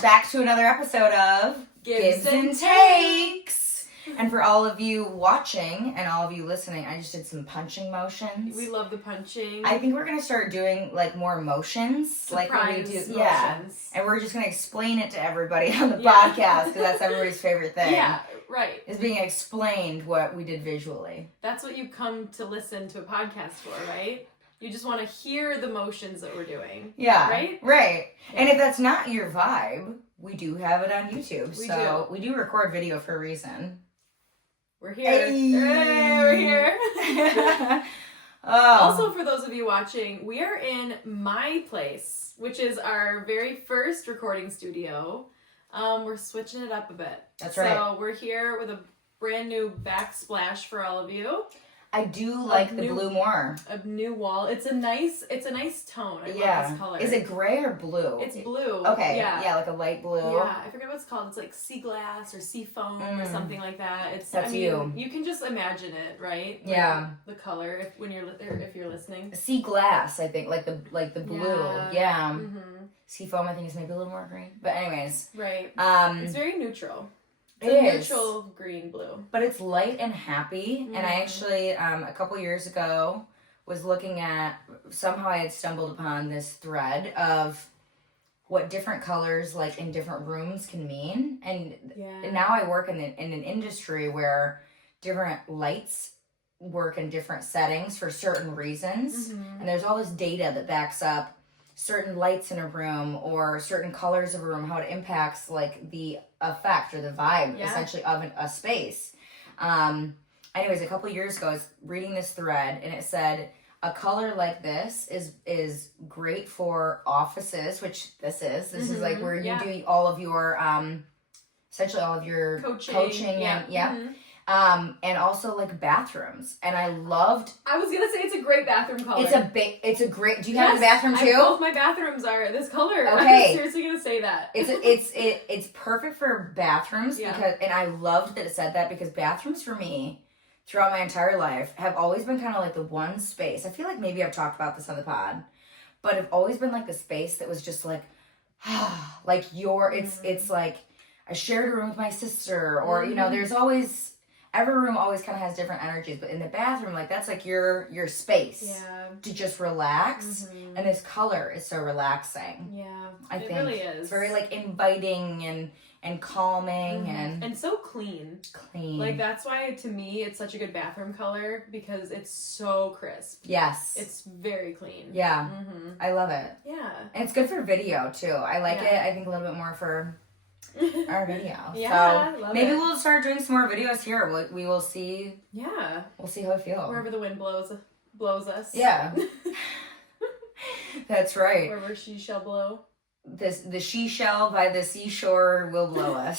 back to another episode of Gives and Takes. And for all of you watching and all of you listening, I just did some punching motions. We love the punching. I think we're gonna start doing like more motions, Surprise like we do. motions. Yeah, and we're just gonna explain it to everybody on the podcast because that's everybody's favorite thing. Yeah, right. Is being explained what we did visually. That's what you come to listen to a podcast for, right? You just want to hear the motions that we're doing. Yeah. Right? Right. Yeah. And if that's not your vibe, we do have it on YouTube. We do record video for a reason. We're here. Hey, we're here. Oh. Also, for those of you watching, we are in my place, which is our very first recording studio. We're switching it up a bit. That's right. So we're here with a brand new backsplash for all of you. I do like the blue more. A new wall. It's a nice tone. I love this color. Is it gray or blue? It's blue. Okay. Yeah, like a light blue. Yeah, I forget what it's called. It's like sea glass or sea foam or something like that. That's you. You can just imagine it, right? Yeah. The color if you're listening. Sea glass, I think, like the blue. Yeah. Mm-hmm. Sea foam, I think, is maybe a little more green. But anyways. Right. It's very neutral. It's a neutral green blue. But it's light and happy. Mm-hmm. And I actually, a couple years ago, was looking at, somehow I had stumbled upon this thread of what different colors, like, in different rooms can mean. And now I work in an industry where different lights work in different settings for certain reasons. Mm-hmm. And there's all this data that backs up certain lights in a room or certain colors of a room, how it impacts like the effect or the vibe essentially of a space. Anyways, a couple years ago I was reading this thread and it said a color like this is great for offices, which this is like where you do all of your essentially all of your coaching and and also like bathrooms. And I was gonna say it's a great bathroom color. It's a great. Do you have a bathroom too? Both my bathrooms are this color. Okay. I'm seriously gonna say that. It's perfect for bathrooms because, and I loved that it said that because bathrooms for me throughout my entire life have always been kind of like the one space. I feel like maybe I've talked about this on the pod, but have always been like the space that was just like, like it's like I shared a room with my sister, or there's always. Every room always kind of has different energies, but in the bathroom, like that's like your space to just relax. Mm-hmm. And this color is so relaxing. Yeah, I think it really is. It's very like inviting and calming and so clean. Like that's why to me it's such a good bathroom color because it's so crisp. Yes, it's very clean. Yeah, I love it. Yeah, and it's good for video too. I like it. I think a little bit more for. Our video. So maybe we'll start doing some more videos here. We will see. Yeah. We'll see how I feel. Wherever the wind blows us. Yeah. That's right. Wherever she shall blow. The she shell by the seashore will blow us.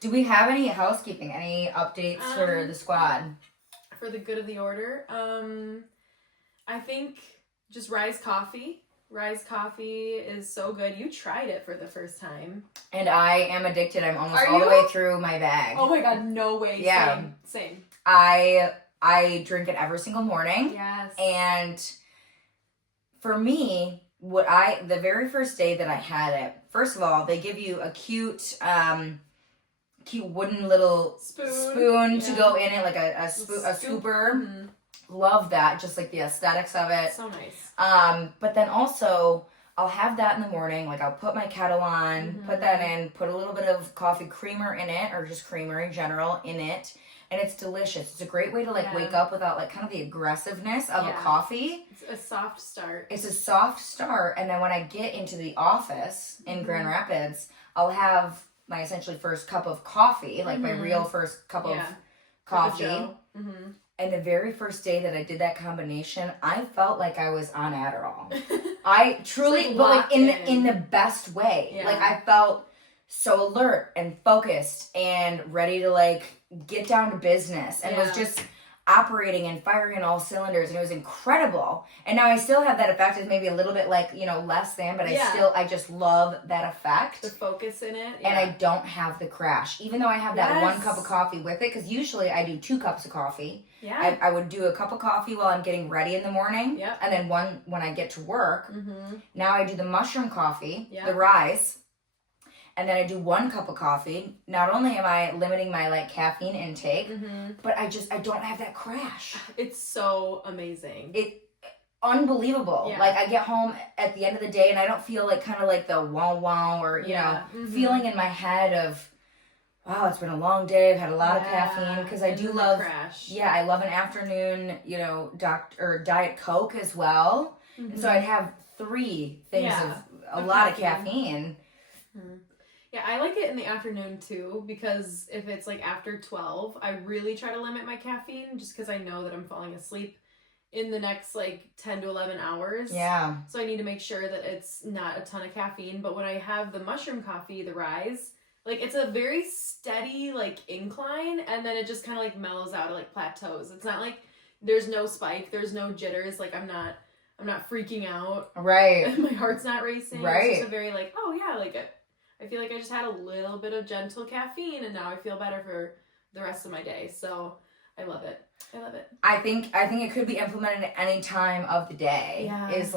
Do we have any housekeeping? Any updates for the squad? For the good of the order? I think just Rise Coffee. Rise Coffee is so good. You tried it for the first time. And I am addicted. I'm almost all the way through my bag. Oh my god, no way. Yeah. Same. I drink it every single morning. Yes. And for me, the very first day that I had it, first of all, they give you a cute wooden little spoon to go in it, like a scooper. Mm-hmm. Love that, just like the aesthetics of it. So nice. But then also, I'll have that in the morning. Like I'll put my kettle on, put that in, put a little bit of coffee creamer in it, or just creamer in general in it, and it's delicious. It's a great way to like wake up without like kind of the aggressiveness of a coffee. It's a soft start. It's a soft start, and then when I get into the office in Grand Rapids, I'll have my essentially first cup of coffee, like my real first cup of coffee. And the very first day that I did that combination, I felt like I was on Adderall. I truly, but like in the best way. Yeah. Like I felt so alert and focused and ready to like get down to business. And was just, operating and firing on all cylinders, and it was incredible. And now I still have that effect. It's maybe a little bit like, less than, but I just love that effect. The focus in it. And I don't have the crash. Even though I have that 1 cup of coffee with it, because usually I do 2 cups of coffee. Yeah. I would do a cup of coffee while I'm getting ready in the morning. Yep. And then one when I get to work. Mm-hmm. Now I do the mushroom coffee, Yep. the rise. And then I do 1 cup of coffee. Not only am I limiting my caffeine intake, but I don't have that crash. It's so amazing. Unbelievable. Yeah. I get home at the end of the day and I don't feel kind of the wow or, feeling in my head of, wow, it's been a long day. I've had a lot of caffeine because I do love, crash. Yeah, I love an afternoon, Diet Coke as well. Mm-hmm. And so I'd have 3 things of a lot of caffeine. Mm-hmm. Yeah, I like it in the afternoon too, because if it's after 12, I really try to limit my caffeine just because I know that I'm falling asleep in the next 10 to 11 hours. Yeah. So I need to make sure that it's not a ton of caffeine. But when I have the mushroom coffee, the rise, it's a very steady incline, and then it just kind of mellows out, it plateaus. It's not there's no spike, there's no jitters, I'm not freaking out. Right. My heart's not racing. Right. It's just a very oh yeah, I feel I just had a little bit of gentle caffeine, and now I feel better for the rest of my day. So I love it. I think it could be implemented at any time of the day. Yeah. Is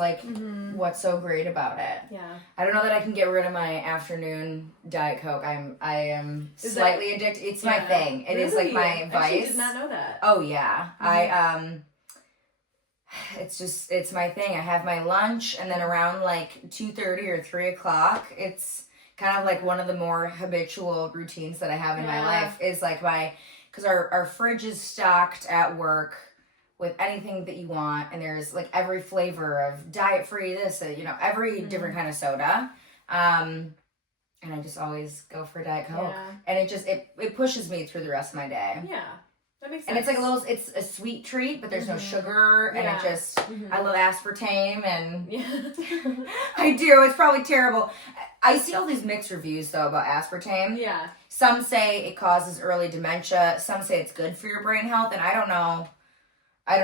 what's so great about it. Yeah. I don't know that I can get rid of my afternoon Diet Coke. I am slightly addicted. It's my thing. It is my vice. I did not know that. Oh yeah. Mm-hmm. It's my thing. I have my lunch, and then around 2:30 or 3 o'clock, it's kind of one of the more habitual routines that I have in my life is because our fridge is stocked at work with anything that you want, and there's every flavor of diet free, every different kind of soda, and I just always go for a Diet Coke, and it pushes me through the rest of my day. Yeah, that makes sense. And it's a sweet treat, but there's no sugar, and I love aspartame, and I do. It's probably terrible. I see all these mixed reviews though about aspartame. Yeah. Some say it causes early dementia. Some say it's good for your brain health, and I don't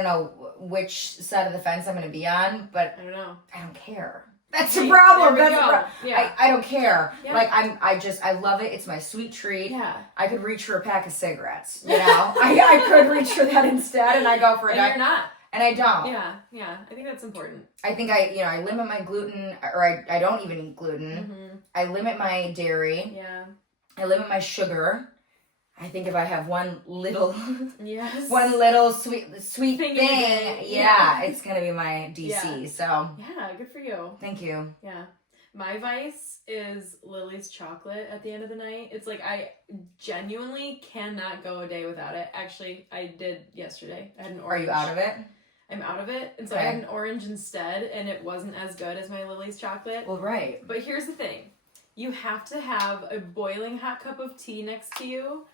know which side of the fence I'm going to be on, but I don't know. I don't care. That's the problem. That's the problem. Yeah. I don't care. Yeah. I love it. It's my sweet treat. Yeah. I could reach for a pack of cigarettes. I could reach for that instead, and I go for a diet. You're not. And I don't. Yeah. I think that's important. I think I limit my gluten, or I don't even eat gluten. Mm-hmm. I limit my dairy. Yeah. I limit my sugar. I think if I have one little sweet thing, it's gonna be my DC. Yeah. So yeah, good for you. Thank you. Yeah. My vice is Lily's chocolate at the end of the night. It's I genuinely cannot go a day without it. Actually, I did yesterday. I had an orange. Are you out of it? I'm out of it. And so I had an orange instead, and it wasn't as good as my Lily's chocolate. Well, right. But here's the thing. You have to have a boiling hot cup of tea next to you.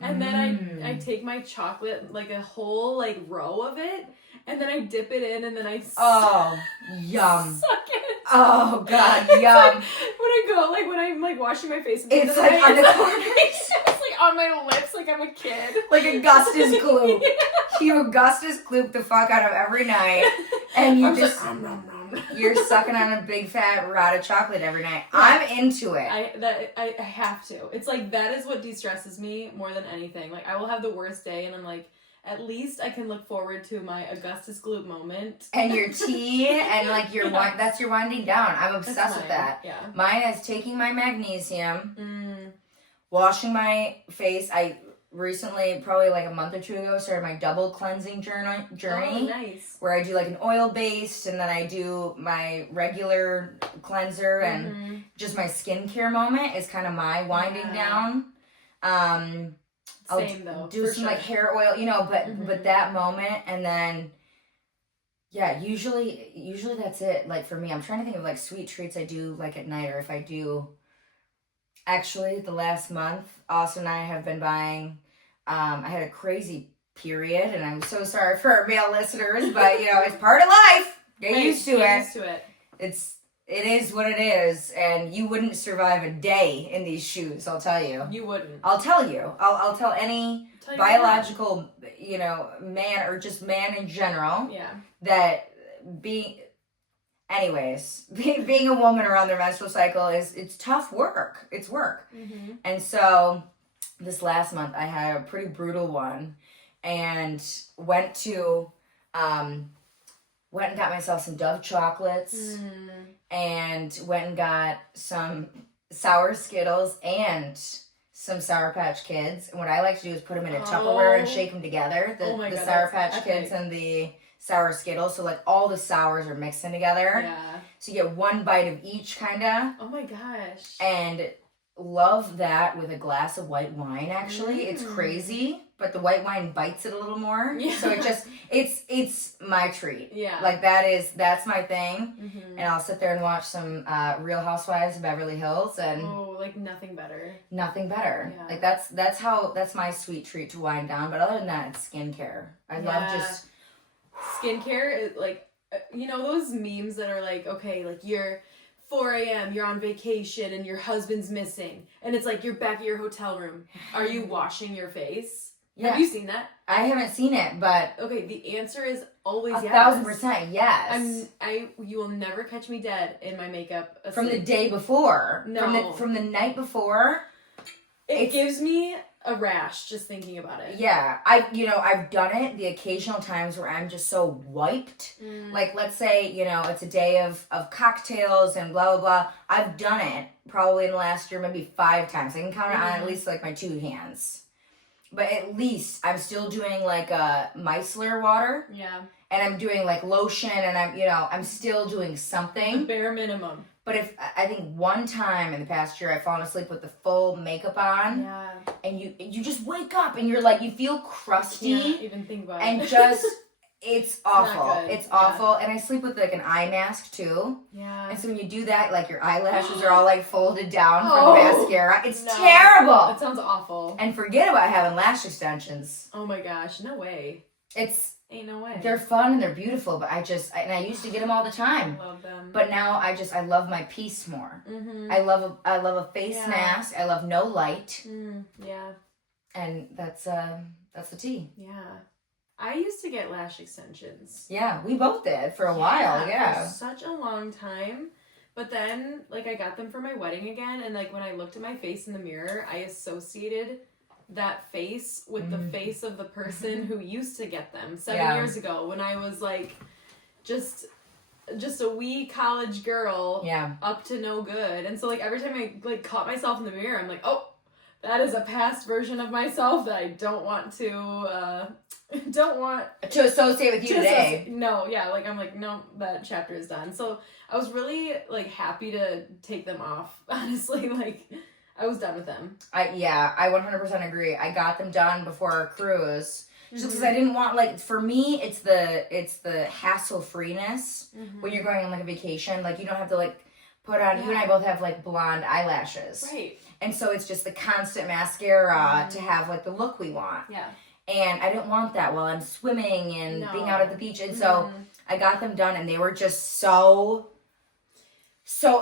And then I take my chocolate, a whole row of it, and then I dip it in, and then I yum. Suck it. Oh God, yum. When I'm washing my face, and it's on the corner. It's on my lips, I'm a kid. Augustus Gloop. You Augustus Gloop the fuck out of every night, and you you're sucking on a big fat rod of chocolate every night. Yeah. I'm into it. I have to. It's that is what de-stresses me more than anything. I will have the worst day, and I'm at least I can look forward to my Augustus Gloop moment. And your tea and your that's your winding down. I'm obsessed with that. Yeah. Mine is taking my magnesium, washing my face. I recently, probably a month or 2 ago, started my double cleansing journey. Oh, nice. Where I do an oil based, and then I do my regular cleanser, and just my skincare moment is kind of my winding down. Same though. Do some hair oil, but that moment, and then usually that's it. For me, I'm trying to think of sweet treats I do at night, or if I do. Actually, the last month, Austin and I have been buying. I had a crazy period, and I'm so sorry for our male listeners, but it's part of life. Get used to it. Used to it. It's it is what it is, and you wouldn't survive a day in these shoes, I'll tell you. You wouldn't. I'll tell you. I'll tell any biological, man or just man in general. Yeah. That being a woman around their menstrual cycle it's tough work. It's work. Mm-hmm. And so this last month I had a pretty brutal one, and went and got myself some Dove chocolates, and went and got some sour Skittles and some Sour Patch Kids. And what I like to do is put them in a Tupperware and shake them together. The Sour Patch Kids and the sour Skittles. So like all the sours are mixing together. Yeah. So you get one bite of each kind of. Oh my gosh. And love that with a glass of white wine, actually. It's crazy, but the white wine bites it a little more. Yeah. So it's my treat. Yeah. Like that's my thing. Mm-hmm. And I'll sit there and watch some Real Housewives of Beverly Hills, and like nothing better. Nothing better. Yeah. Like that's my sweet treat to wind down. But other than that, it's skincare. I love just skincare is like, those memes that are like, okay, like you're 4 a.m., you're on vacation and your husband's missing. And it's like you're back at your hotel room. Are you washing your face? Yeah. Have you seen that? I haven't seen it, but... Okay, the answer is always yes. 1,000% yes. You will never catch me dead in my makeup. Asleep. From the day before. No. From the night before. It gives me a rash just thinking about it. Yeah. I've done it the occasional times where I'm just so wiped. Like, let's say, it's a day of cocktails and blah, blah, blah. I've done it probably in the last year maybe 5 times. I can count it on at least like my 2 hands. But at least I'm still doing like a micellar water. Yeah. And I'm doing like lotion, and I'm still doing something. The bare minimum. But I think one time in the past year I've fallen asleep with the full makeup on. Yeah. And you just wake up and you're like, you feel crusty. Can't even think about it. And just, it's awful. It's awful. Yeah. And I sleep with like an eye mask too. Yeah. And so when you do that, like your eyelashes are all like folded down from the mascara. It's terrible. That sounds awful. And forget about having lash extensions. Oh my gosh, no way. Ain't no way. They're fun and they're beautiful, but I used to get them all the time. I love them. But now I love my peace more. Mm-hmm. I love a face mask. I love no light. Yeah. And that's the tea. Yeah. I used to get lash extensions. Yeah, we both did for a while. Yeah. For such a long time. But then, like, I got them for my wedding again, and like when I looked at my face in the mirror, I associated that face with the face of the person who used to get them 7 years ago when I was like just a wee college girl up to no good. And so like every time I like caught myself in the mirror, I'm like, oh, that is a past version of myself that I don't want to associate with you today. I'm like, no, that chapter is done. So I was really like happy to take them off. Honestly, like I was done with them. I 100% agree. I got them done before our cruise. Just because I didn't want, like, for me, it's the hassle-freeness when you're going on, like, a vacation. Like, you don't have to, like, put on, you and I both have, like, blonde eyelashes. Right. And so it's just the constant mascara to have, like, the look we want. Yeah. And I didn't want that while I'm swimming and being out at the beach. And so I got them done, and they were just so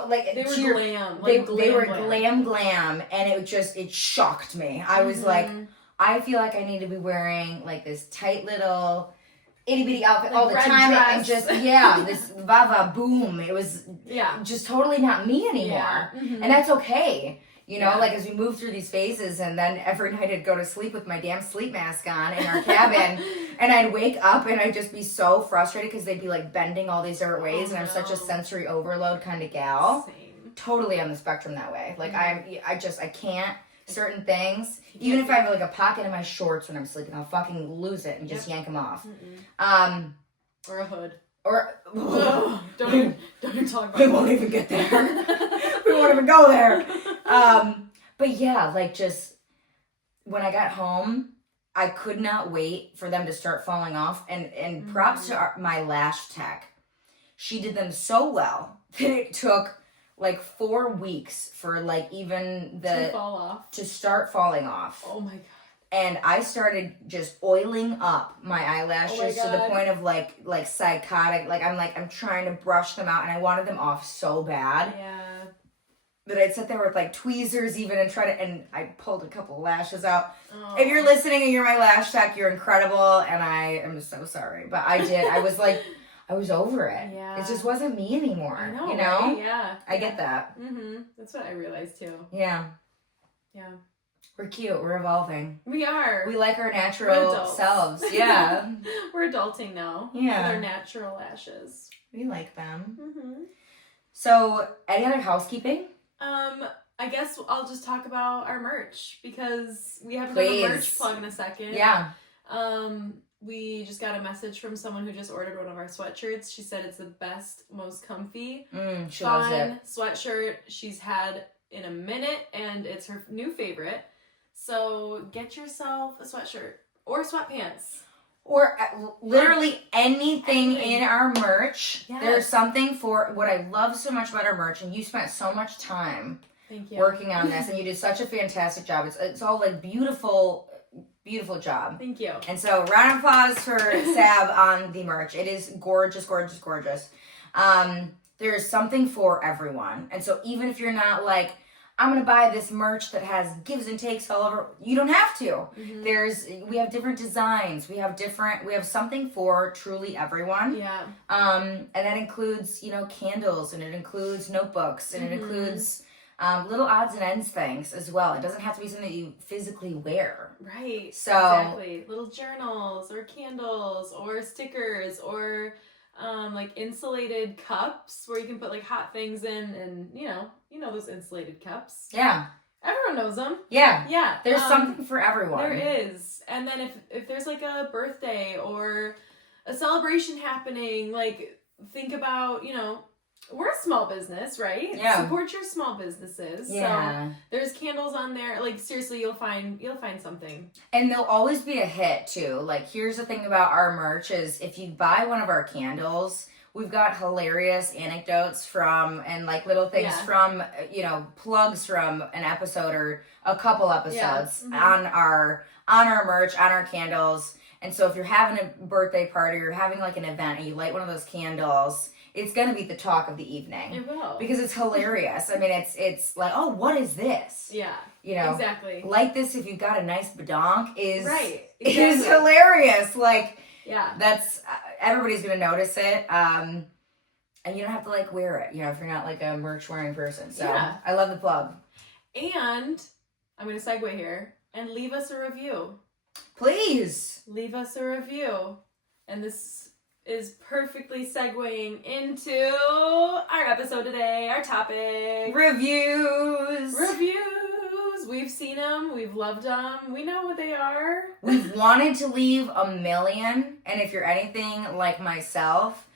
like they were glam. They were glam, and it shocked me. I was like, I feel like I need to be wearing like this tight little itty bitty outfit all the time, dress. and just this va boom. It was just totally not me anymore, and that's okay. Like as we move through these phases, and then every night I'd go to sleep with my damn sleep mask on in our cabin, and I'd wake up and I'd just be so frustrated because they'd be like bending all these different ways, and I'm such a sensory overload kind of gal. Same. Totally on the spectrum that way. Like I can't certain things. Even if I have like a pocket in my shorts when I'm sleeping, I'll fucking lose it and just yank them off. Or a hood. Or don't even talk about it. We won't even get there. We won't even go there. But yeah, like just when I got home, I could not wait for them to start falling off. And props to my lash tech. She did them so well that it took like 4 weeks for like even to fall off. To start falling off. Oh my god. And I started just oiling up my eyelashes to the point of like psychotic. Like I'm trying to brush them out, and I wanted them off so bad. Yeah. But I'd sit there with like tweezers even and and I pulled a couple of lashes out. Oh. If you're listening and you're my lash tech, you're incredible, and I am so sorry. But I did. I was like, I was over it. Yeah. It just wasn't me anymore. I know, you know? Right? Yeah. I get that. Mm-hmm. That's what I realized too. Yeah. Yeah. We're cute. We're evolving. We are. We like our natural selves. Yeah. We're adulting now. Yeah. With our natural lashes. We like them. Mm-hmm. So, any other housekeeping? I guess I'll just talk about our merch because we have another merch plug in a second. Yeah. We just got a message from someone who just ordered one of our sweatshirts. She said it's the best, most comfy, she loves it. Sweatshirt she's had in a minute, and it's her new favorite. So get yourself a sweatshirt or sweatpants. Or literally anything in our merch. Yes. There's something for what I love so much about our merch, and you spent so much time working on this, and you did such a fantastic job. It's all like beautiful job. Thank you. And so round of applause for Sab on the merch. It is gorgeous, gorgeous, gorgeous. There's something for everyone. And so even if you're not like, I'm going to buy this merch that has gives and takes all over, you don't have to. Mm-hmm. We have different designs. We have something for truly everyone. Yeah. And that includes, candles, and it includes notebooks, and it includes little odds and ends things as well. It doesn't have to be something that you physically wear. Right. So exactly. Little journals or candles or stickers or like insulated cups where you can put like hot things in, and you know those insulated cups. Yeah. Everyone knows them. Yeah. Yeah. There's something for everyone. There is. And then if there's like a birthday or a celebration happening, like think about, we're a small business, right? Yeah. Support your small businesses. Yeah. So there's candles on there. Like seriously, you'll find something. And they'll always be a hit too. Like here's the thing about our merch is if you buy one of our candles, we've got hilarious anecdotes from and like little things from plugs from an episode or a couple episodes on our merch, on our candles. And so if you're having a birthday party or having like an event and you light one of those candles, it's going to be the talk of the evening. It will. Because it's hilarious. I mean, it's like, oh, what is this? Yeah. Exactly. Like this if you've got a nice badonk is hilarious. Like, yeah. That's, everybody's going to notice it. And you don't have to like wear it, if you're not like a merch wearing person. So I love the plug. And I'm going to segue here and leave us a review. Please. Leave us a review. And this is perfectly segueing into our episode today, our topic. Reviews. We've seen them. We've loved them. We know what they are. We've wanted to leave a million. And if you're anything like myself,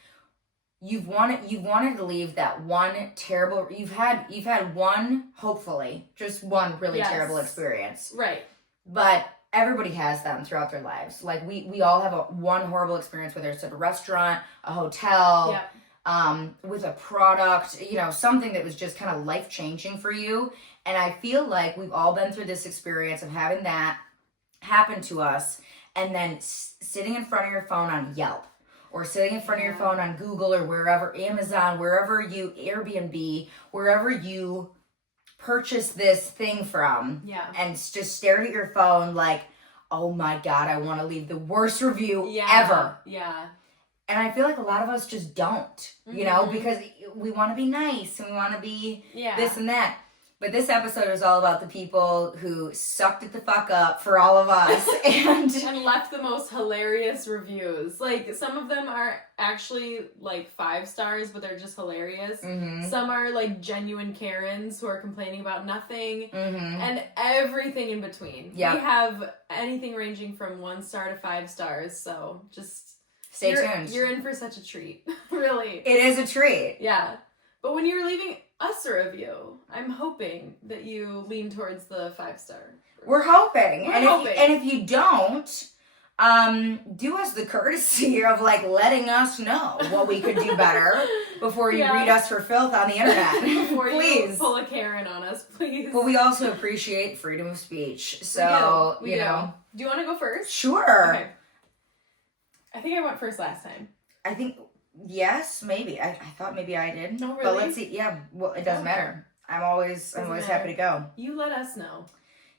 you've wanted to leave that one terrible, you've had one, hopefully, just one really terrible experience. Right. But everybody has them throughout their lives. Like we all have one horrible experience, whether it's at a restaurant, a hotel, with a product, something that was just kind of life-changing for you. And I feel like we've all been through this experience of having that happen to us and then sitting in front of your phone on Yelp or sitting in front of your phone on Google or wherever, Amazon, Airbnb, wherever you purchase this thing from and just stared at your phone like, oh my God, I want to leave the worst review ever. Yeah. And I feel like a lot of us just don't, because we want to be nice and we want to be this and that. But this episode is all about the people who sucked it the fuck up for all of us and left the most hilarious reviews. Like some of them are actually like 5 stars, but they're just hilarious. Mm-hmm. Some are like genuine Karens who are complaining about nothing and everything in between. Yep. We have anything ranging from 1 star to 5 stars. So just stay tuned. You're in for such a treat. Really. It is a treat. Yeah. But when you're leaving us a review, I'm hoping that you lean towards the 5 star. We're hoping. And if you don't, do us the courtesy of like letting us know what we could do better before you read us for filth on the internet. Before please you pull a Karen on us, please. But we also appreciate freedom of speech. So, we do. Do you want to go first? Sure. Okay. I think I went first last time. I think, yes, maybe. I thought maybe I did. Oh, really? But let's see. Yeah, well, it doesn't matter. I'm always happy to go. You let us know.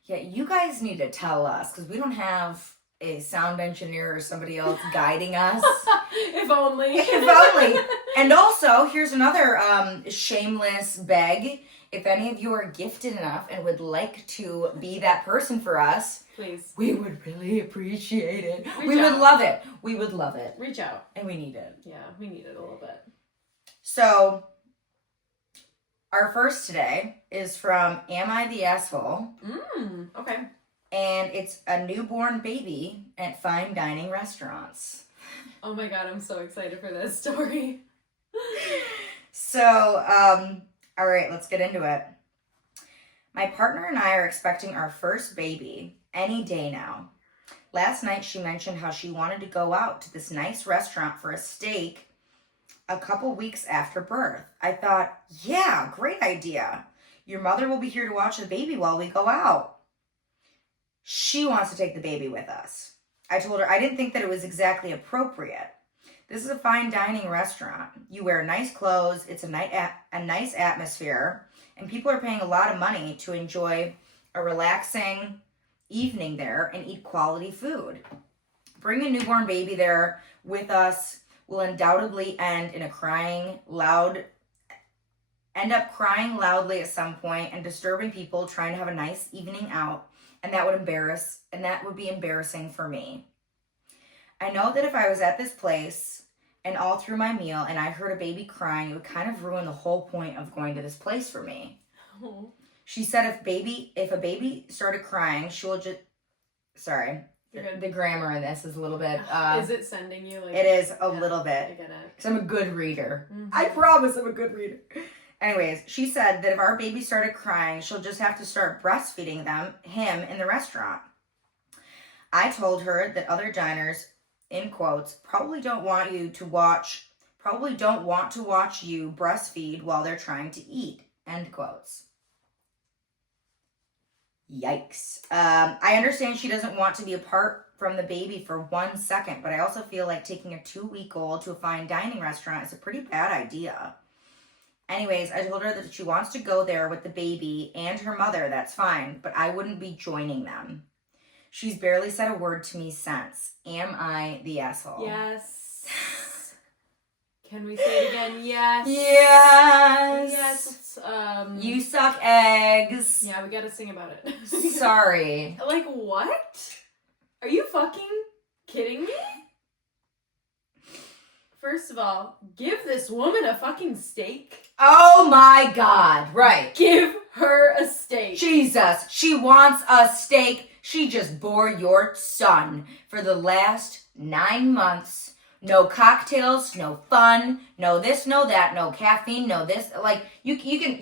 Yeah, you guys need to tell us because we don't have a sound engineer or somebody else guiding us. If only. If only. And also, here's another shameless beg. If any of you are gifted enough and would like to be that person for us, please, we would really appreciate it. Reach out. Would love it. We would love it. Reach out. And we need it. Yeah, we need it a little bit. So, our first today is from Am I the Asshole? Okay. And it's a newborn baby at fine dining restaurants. Oh my god, I'm so excited for this story. So, all right, let's get into it. My partner and I are expecting our first baby any day now. Last night she mentioned how she wanted to go out to this nice restaurant for a steak a couple weeks after birth. I thought, yeah, great idea. Your mother will be here to watch the baby while we go out. She wants to take the baby with us. I told her I didn't think that it was exactly appropriate. This is a fine dining restaurant. You wear nice clothes, it's a nice atmosphere, and people are paying a lot of money to enjoy a relaxing evening there and eat quality food. Bringing a newborn baby there with us will undoubtedly end up crying loudly at some point and disturbing people trying to have a nice evening out, and that would be embarrassing for me. I know that if I was at this place and all through my meal and I heard a baby crying, it would kind of ruin the whole point of going to this place for me. Oh. She said if a baby started crying, she will just... Sorry. The grammar in this is a little bit... is it sending you? It is a little bit. I get it. Because I'm a good reader. Mm-hmm. I promise I'm a good reader. Anyways, she said that if our baby started crying, she'll just have to start breastfeeding him in the restaurant. I told her that other diners, in quotes, probably don't want to watch you breastfeed while they're trying to eat, end quotes. Yikes. I understand she doesn't want to be apart from the baby for 1 second, but I also feel like taking a 2-week-old to a fine dining restaurant is a pretty bad idea. Anyways, I told her that if she wants to go there with the baby and her mother, that's fine, but I wouldn't be joining them. She's barely said a word to me since. Am I the asshole? Yes. Can we say it again? Yes. Yes. Yes. You suck eggs. Yeah, we gotta sing about it. Sorry. Like, what? Are you fucking kidding me? First of all, give this woman a fucking steak. Oh my god, right. Give her a steak. Jesus, she wants a steak. She just bore your son for the last 9 months. No cocktails, no fun, no this, no that, no caffeine, no this. Like, you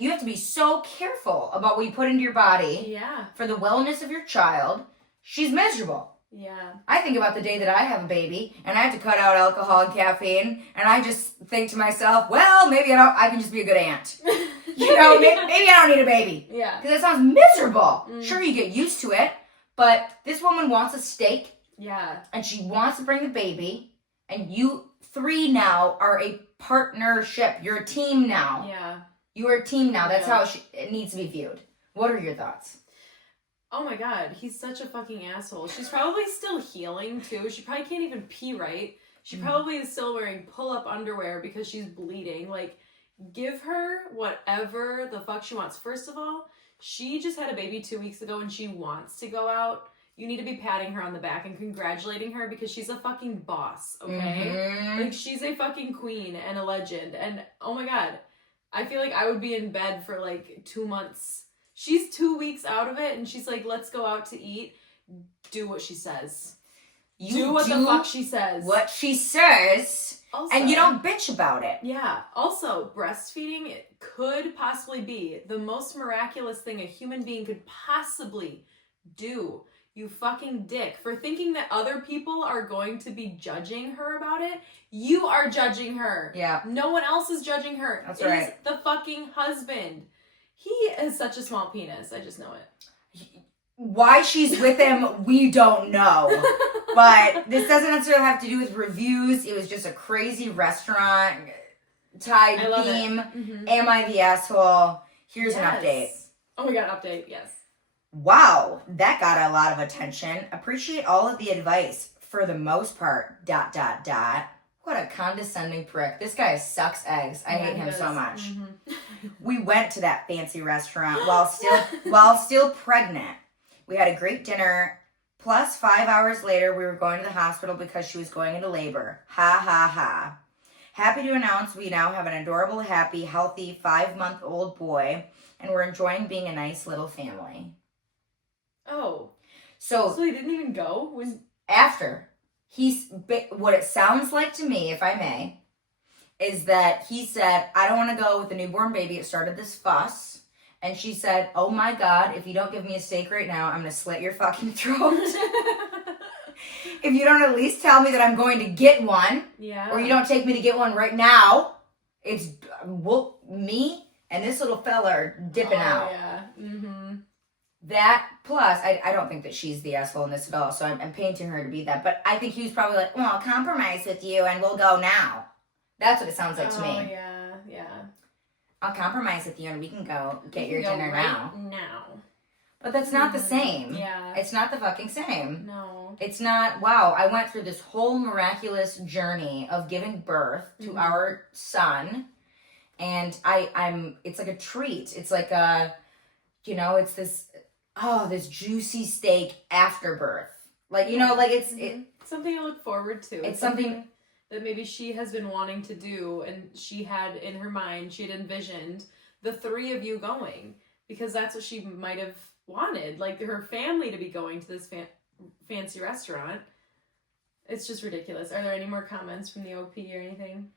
have to be so careful about what you put into your body. Yeah. For the wellness of your child. She's miserable. Yeah. I think about the day that I have a baby and I have to cut out alcohol and caffeine, and I just think to myself, well, maybe I can just be a good aunt. You know, maybe I don't need a baby. Yeah. Because that sounds miserable. Sure, you get used to it, but this woman wants a steak. Yeah. And she wants to bring the baby, and you 3 now are a partnership. You're a team now. Yeah. You are a team now. That's how it needs to be viewed. What are your thoughts? Oh my god, he's such a fucking asshole. She's probably still healing too. She probably can't even pee right. She probably is still wearing pull-up underwear because she's bleeding. Like, give her whatever the fuck she wants. First of all, she just had a baby 2 weeks ago and she wants to go out. You need to be patting her on the back and congratulating her because she's a fucking boss, okay? Mm-hmm. Like, she's a fucking queen and a legend. And, oh my god, I feel like I would be in bed for, like, 2 months. She's 2 weeks out of it and she's like, let's go out to eat. Do what she says. Do what the fuck she says. What she says. Also, and you don't bitch about it. Yeah. Also, breastfeeding could possibly be the most miraculous thing a human being could possibly do. You fucking dick. For thinking that other people are going to be judging her about it, you are judging her. Yeah. No one else is judging her. That's It right. is the fucking husband. He has such a small penis. I just know it. Why she's with him, we don't know. But this doesn't necessarily have to do with reviews. It was just a crazy restaurant type theme. Mm-hmm. Am I the asshole? Here's an update. Oh my god, update, yes. Wow, that got a lot of attention. Appreciate all of the advice for the most part. ... What a condescending prick. This guy sucks eggs. I hate him so much. Mm-hmm. We went to that fancy restaurant while still pregnant. We had a great dinner. Plus, 5 hours later, we were going to the hospital because she was going into labor. Ha ha ha. Happy to announce we now have an adorable, happy, healthy 5-month-old boy, and we're enjoying being a nice little family. Oh. So he didn't even go? After. What it sounds like to me, if I may, is that he said, I don't want to go with the newborn baby. It started this fuss. And she said, oh my God, if you don't give me a steak right now, I'm going to slit your fucking throat. If you don't at least tell me that I'm going to get one, or you don't take me to get one right now, it's me and this little fella are dipping out. Yeah. Mm-hmm. That plus, I don't think that she's the asshole in this at all, so I'm painting her to be that. But I think he was probably like, well, I'll compromise with you and we'll go now. That's what it sounds like to me. Oh, yeah. I'll compromise with you and we can go get your dinner now. Now. But that's not the same. Yeah. It's not the fucking same. No. It's not, wow, I went through this whole miraculous journey of giving birth to our son. And it's like a treat. It's like it's this juicy steak after birth. Like, it's something to look forward to. It's something that maybe she has been wanting to do, and she had in her mind, she had envisioned the three of you going, because that's what she might have wanted, like her family to be going to this fancy restaurant. It's just ridiculous. Are there any more comments from the OP or anything?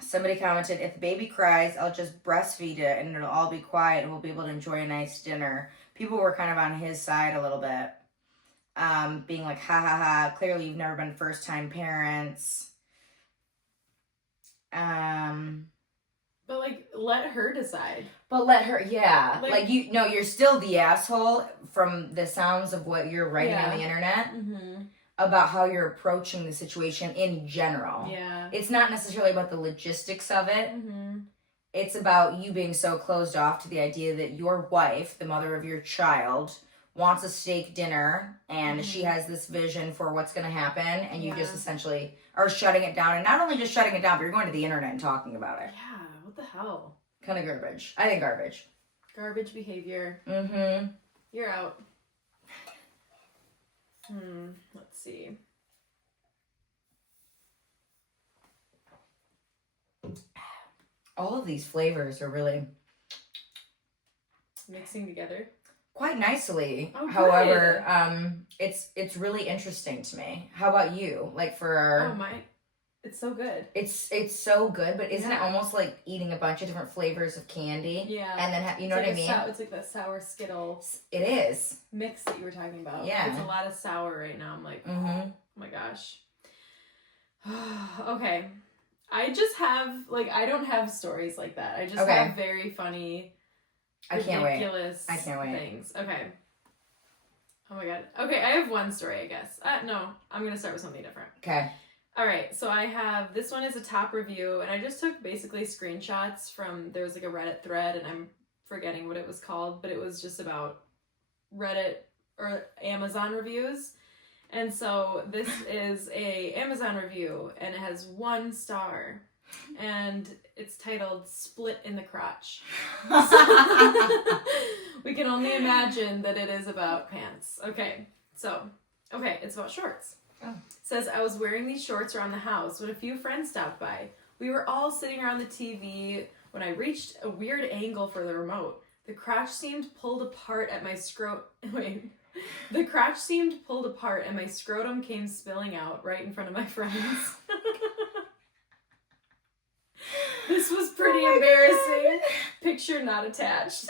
Somebody commented, if the baby cries, I'll just breastfeed it and it'll all be quiet and we'll be able to enjoy a nice dinner. People were kind of on his side a little bit. Being like, ha ha ha, clearly you've never been first-time parents. But, let her decide. But let her, yeah. You're still the asshole from the sounds of what you're writing on the internet about how you're approaching the situation in general. Yeah. It's not necessarily about the logistics of it. It's about you being so closed off to the idea that your wife, the mother of your child, wants a steak dinner, and she has this vision for what's going to happen, and you just essentially are shutting it down. And not only just shutting it down, but you're going to the internet and talking about it. Yeah, what the hell? Kind of garbage. I think garbage. Garbage behavior. You're out. Let's see. All of these flavors are really mixing together quite nicely. Oh, however, it's really interesting to me. How about you? Like for our, it's so good. It's so good, but isn't it almost like eating a bunch of different flavors of candy? Yeah. And then you know what I mean? It's like that sour Skittle. It is mix that you were talking about. Yeah. It's a lot of sour right now. I'm like, oh my gosh. Okay. I just have I don't have stories like that. I just have very funny, ridiculous things. Okay. Oh my god. Okay, I have one story, I guess. No, I'm gonna start with something different. Okay. All right, so I have, this one is a top review, and I just took basically screenshots from, there was a Reddit thread, and I'm forgetting what it was called, but it was just about Reddit or Amazon reviews. And so this is a Amazon review, and it has 1 star, and it's titled "Split in the Crotch." We can only imagine that it is about pants. Okay, it's about shorts. Oh. It says, I was wearing these shorts around the house when a few friends stopped by. We were all sitting around the TV when I reached a weird angle for the remote. The crotch seemed pulled apart at my The crotch seemed pulled apart and my scrotum came spilling out right in front of my friends. This was pretty embarrassing. God. Picture not attached.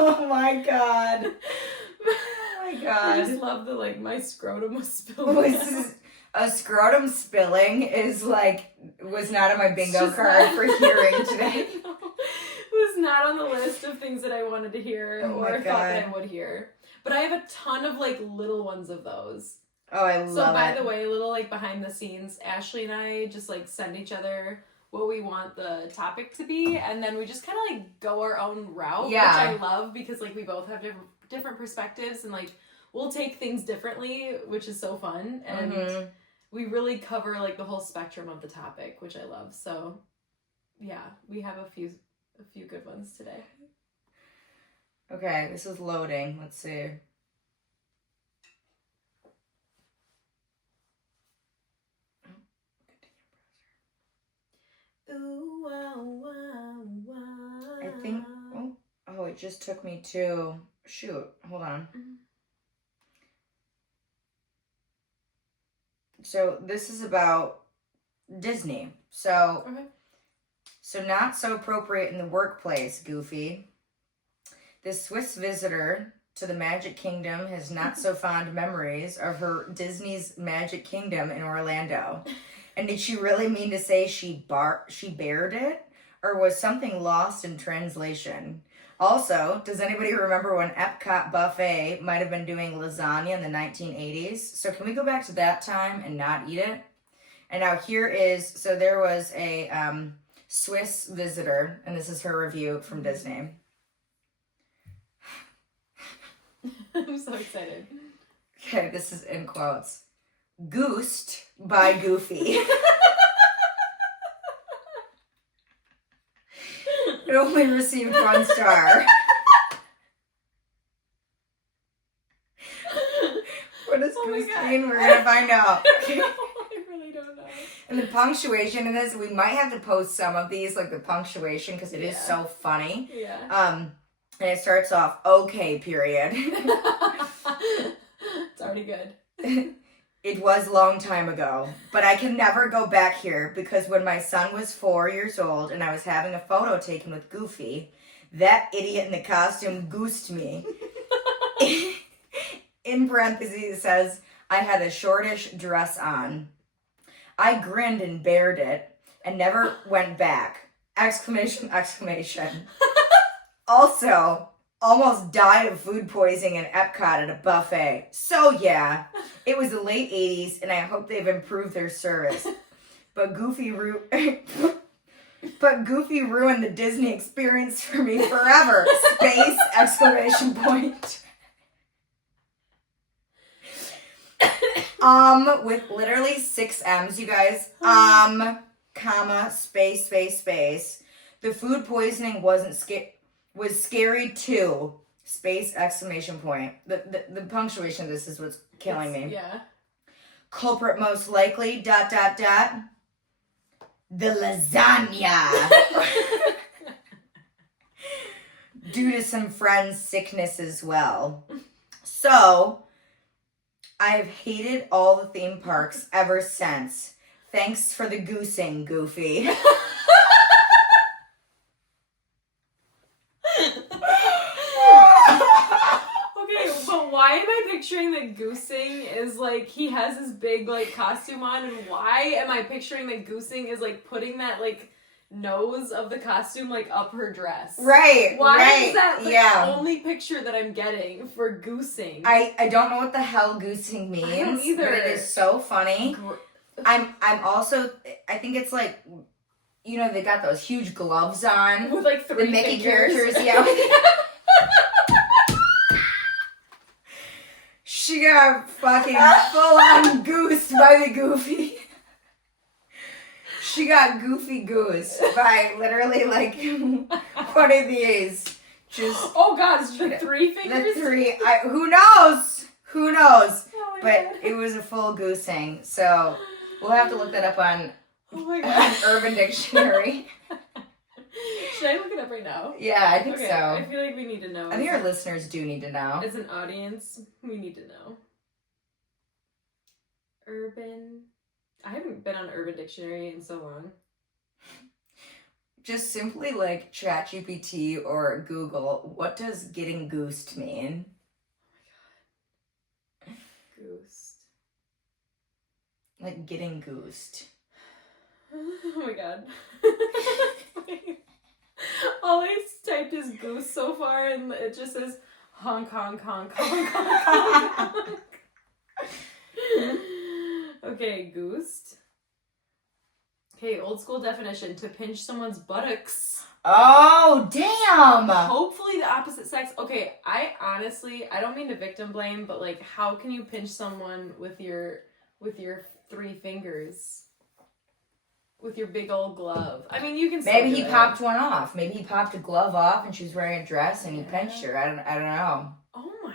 Oh my god. Oh my god. I just love the like my scrotum was spilling. A scrotum spilling is like was not on my bingo card for hearing today. It was not on the list of things that I wanted to hear or thought that I would hear. But I have a ton of like little ones of those. Oh, I love it. So by the way, little like behind the scenes, Ashley and I just like send each other what we want the topic to be, and then we just kind of like go our own route, which I love because like we both have different perspectives and like we'll take things differently, which is so fun, and we really cover like the whole spectrum of the topic, which I love. So yeah, we have a few good ones today. Okay, this is loading. Let's see. Ooh, wow, wow, wow. I think. Oh, it just took me to. Shoot, hold on. So this is about Disney. So not so appropriate in the workplace, Goofy. This Swiss visitor to the Magic Kingdom has not so fond memories of her Disney's Magic Kingdom in Orlando. And did she really mean to say she bared it? Or was something lost in translation? Also, does anybody remember when Epcot Buffet might have been doing lasagna in the 1980s? So can we go back to that time and not eat it? And now so there was a Swiss visitor, and this is her review from Disney. I'm so excited. Okay, this is in quotes. Goosed by Goofy. It only received 1 star. What is goosting? We're gonna find out. I really don't know. And the punctuation in this, we might have to post some of these, like the punctuation, because it is so funny. Yeah. And it starts off, okay, period. It's already good. It was a long time ago, but I can never go back here because when my son was 4 years old and I was having a photo taken with Goofy, that idiot in the costume goosed me. In parentheses, it says, I had a shortish dress on. I grinned and bared it and never went back. Exclamation, exclamation. Also, almost died of food poisoning in Epcot at a buffet. So yeah, it was the late 80s and I hope they've improved their service. But Goofy ruined the Disney experience for me forever. Space, exclamation point. With literally 6 M's, you guys. Comma, space, space, space. The food poisoning was scary too. Space, exclamation point. The punctuation of this is what's killing me. Yeah. Culprit most likely, ... The lasagna. Due to some friend's sickness as well. So, I've hated all the theme parks ever since. Thanks for the goosing, Goofy. Okay, but why am I picturing that goosing is like he has his big like costume on, and why am I picturing that goosing is like putting that like nose of the costume like up her dress? Right. Why is that the only picture that I'm getting for goosing? I don't know what the hell goosing means. I don't either. But it is so funny. I'm also, I think it's like, you know, they got those huge gloves on with like 3 the Mickey fingers. characters. Yeah. She got fucking full on goosed by the Goofy. She got goofy goose by literally like one of these. Just oh god, is it the 3 fingers? The 3. Who knows? Who knows? Oh but god. It was a full goosing. So we'll have to look that up on Urban Dictionary. Should I look it up right now? Yeah, I think so. I feel like we need to know. I think our listeners do need to know. As an audience, we need to know. Urban. I haven't been on Urban Dictionary in so long. just simply like ChatGPT or Google, what does getting goosed mean? Goose. Like getting goosed. Oh my god. All I typed is goose so far, and it just says honk, honk, honk, honk, honk, honk. Okay, goosed. Okay, old school definition: to pinch someone's buttocks. Oh, damn! Hopefully the opposite sex. Okay, I don't mean to victim blame, but like, how can you pinch someone with your 3 fingers? With your big old glove. I mean, you can still Maybe do he it. popped one off. Maybe he popped a glove off and she was wearing a dress and he pinched her. I don't know. Oh my.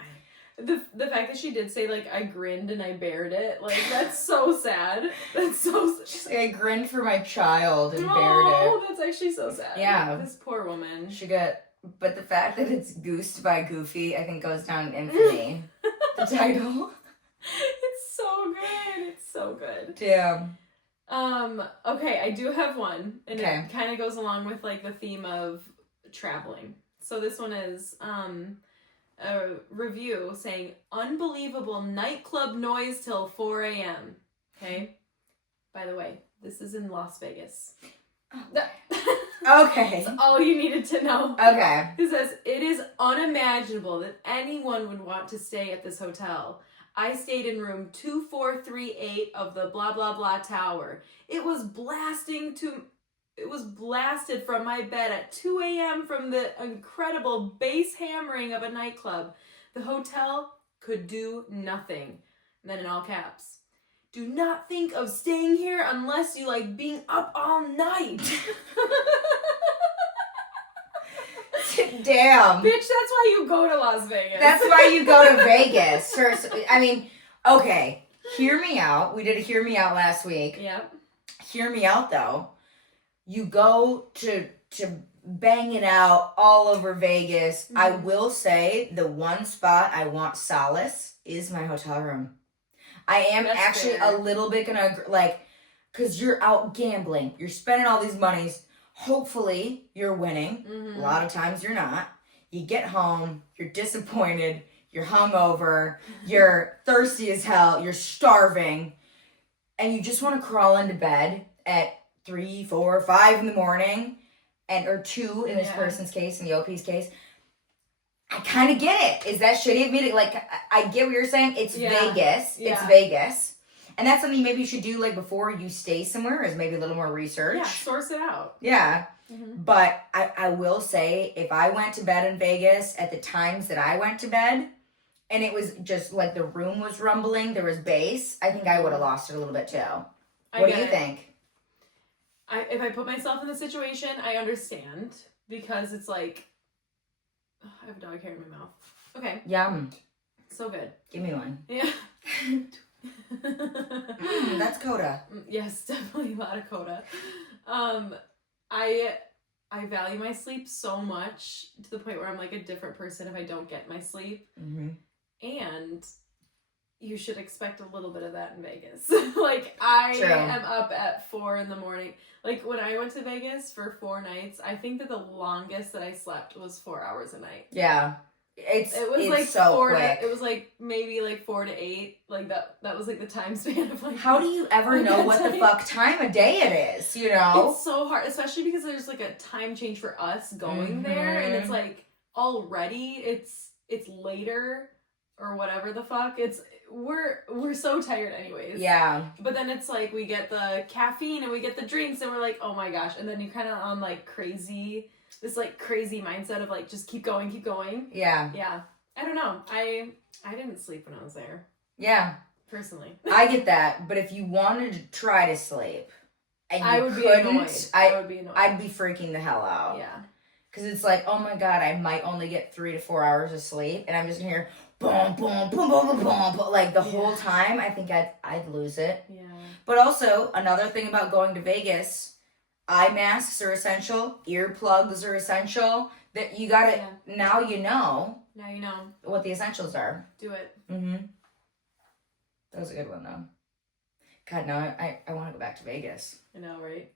The fact that she did say, like, I grinned and I bared it, like, that's so sad. That's so sad. She's like, I grinned for my child and bared it. Oh, that's actually so sad. Yeah. This poor woman. But the fact that it's goosed by Goofy, I think goes down in infamy. The title. It's so good. It's so good. Damn. Okay, I do have one, and Okay. it kind of goes along with, like, the theme of traveling. So this one is, a review saying, unbelievable nightclub noise till 4 a.m. Okay? By the way, this is in Las Vegas. Okay. That's all you needed to know. Okay. It says, it is unimaginable that anyone would want to stay at this hotel. I stayed in room 2438 of the blah blah blah tower. It was blasted from my bed at 2 a.m. from the incredible bass hammering of a nightclub. The hotel could do nothing. And then in all caps, do not think of staying here unless you like being up all night. Damn. Bitch, that's why you go to Las Vegas. That's why you go to Vegas. I mean, okay, hear me out. We did a hear me out last week. Yep. Hear me out, though. You go to bang it out all over Vegas. Mm-hmm. I will say the one spot I want solace is my hotel room. I am That's actually fair. a little bit gonna, like, because you're out gambling. You're spending all these monies. Hopefully, you're winning. Mm-hmm. A lot of times you're not. You get home, you're disappointed, you're hungover, you're thirsty as hell, you're starving, and you just want to crawl into bed at 3, 4, 5 in the morning, or 2 in this person's case, in the OP's case. I kind of get it. Is that shitty of me to, like, I get what you're saying. It's Vegas. Yeah. It's Vegas. And that's something maybe you should do, like, before you stay somewhere, is maybe a little more research. Yeah, source it out. Yeah. Mm-hmm. But I will say, if I went to bed in Vegas at the times that I went to bed, and it was just like the room was rumbling, there was bass, I think I would have lost it a little bit too. What do you think? If I put myself in the situation, I understand, because it's like, I have a dog hair in my mouth. Okay. Yum. So good. Give me one. Yeah. That's Coda. Yes, definitely a lot of Coda. I value my sleep so much to the point where I'm like a different person if I don't get my sleep. Mm-hmm. And you should expect a little bit of that in Vegas. Like, I am up at 4 in the morning. Like, when I went to Vegas for 4 nights, I think that the longest that I slept was 4 hours a night. Yeah. It's like so 4 quick. It was like maybe like 4 to 8. Like that was like the time span of like. How do you ever know what the fuck time of day it is? You know, it's so hard, especially because there's like a time change for us going there, and it's like already it's later or whatever the fuck. We're so tired anyways. Yeah. But then it's like we get the caffeine and we get the drinks and we're like, oh my gosh, and then you kind of on like this like crazy mindset of like just keep going. Yeah. Yeah. I don't know. I didn't sleep when I was there. Yeah. Personally. I get that, but if you wanted to try to sleep and you I would be couldn't, annoyed. I would be annoyed. I'd be freaking the hell out. Yeah. Because it's like, oh my God, I might only get 3 to 4 hours of sleep, and I'm just gonna hear boom, boom, boom, boom, boom, boom, but like the whole time, I think I'd lose it. Yeah. But also, another thing about going to Vegas, eye masks are essential, earplugs are essential. That you gotta, now you know what the essentials are. Do it. Mm-hmm. That was a good one, though. God, no, I want to go back to Vegas. I know, right?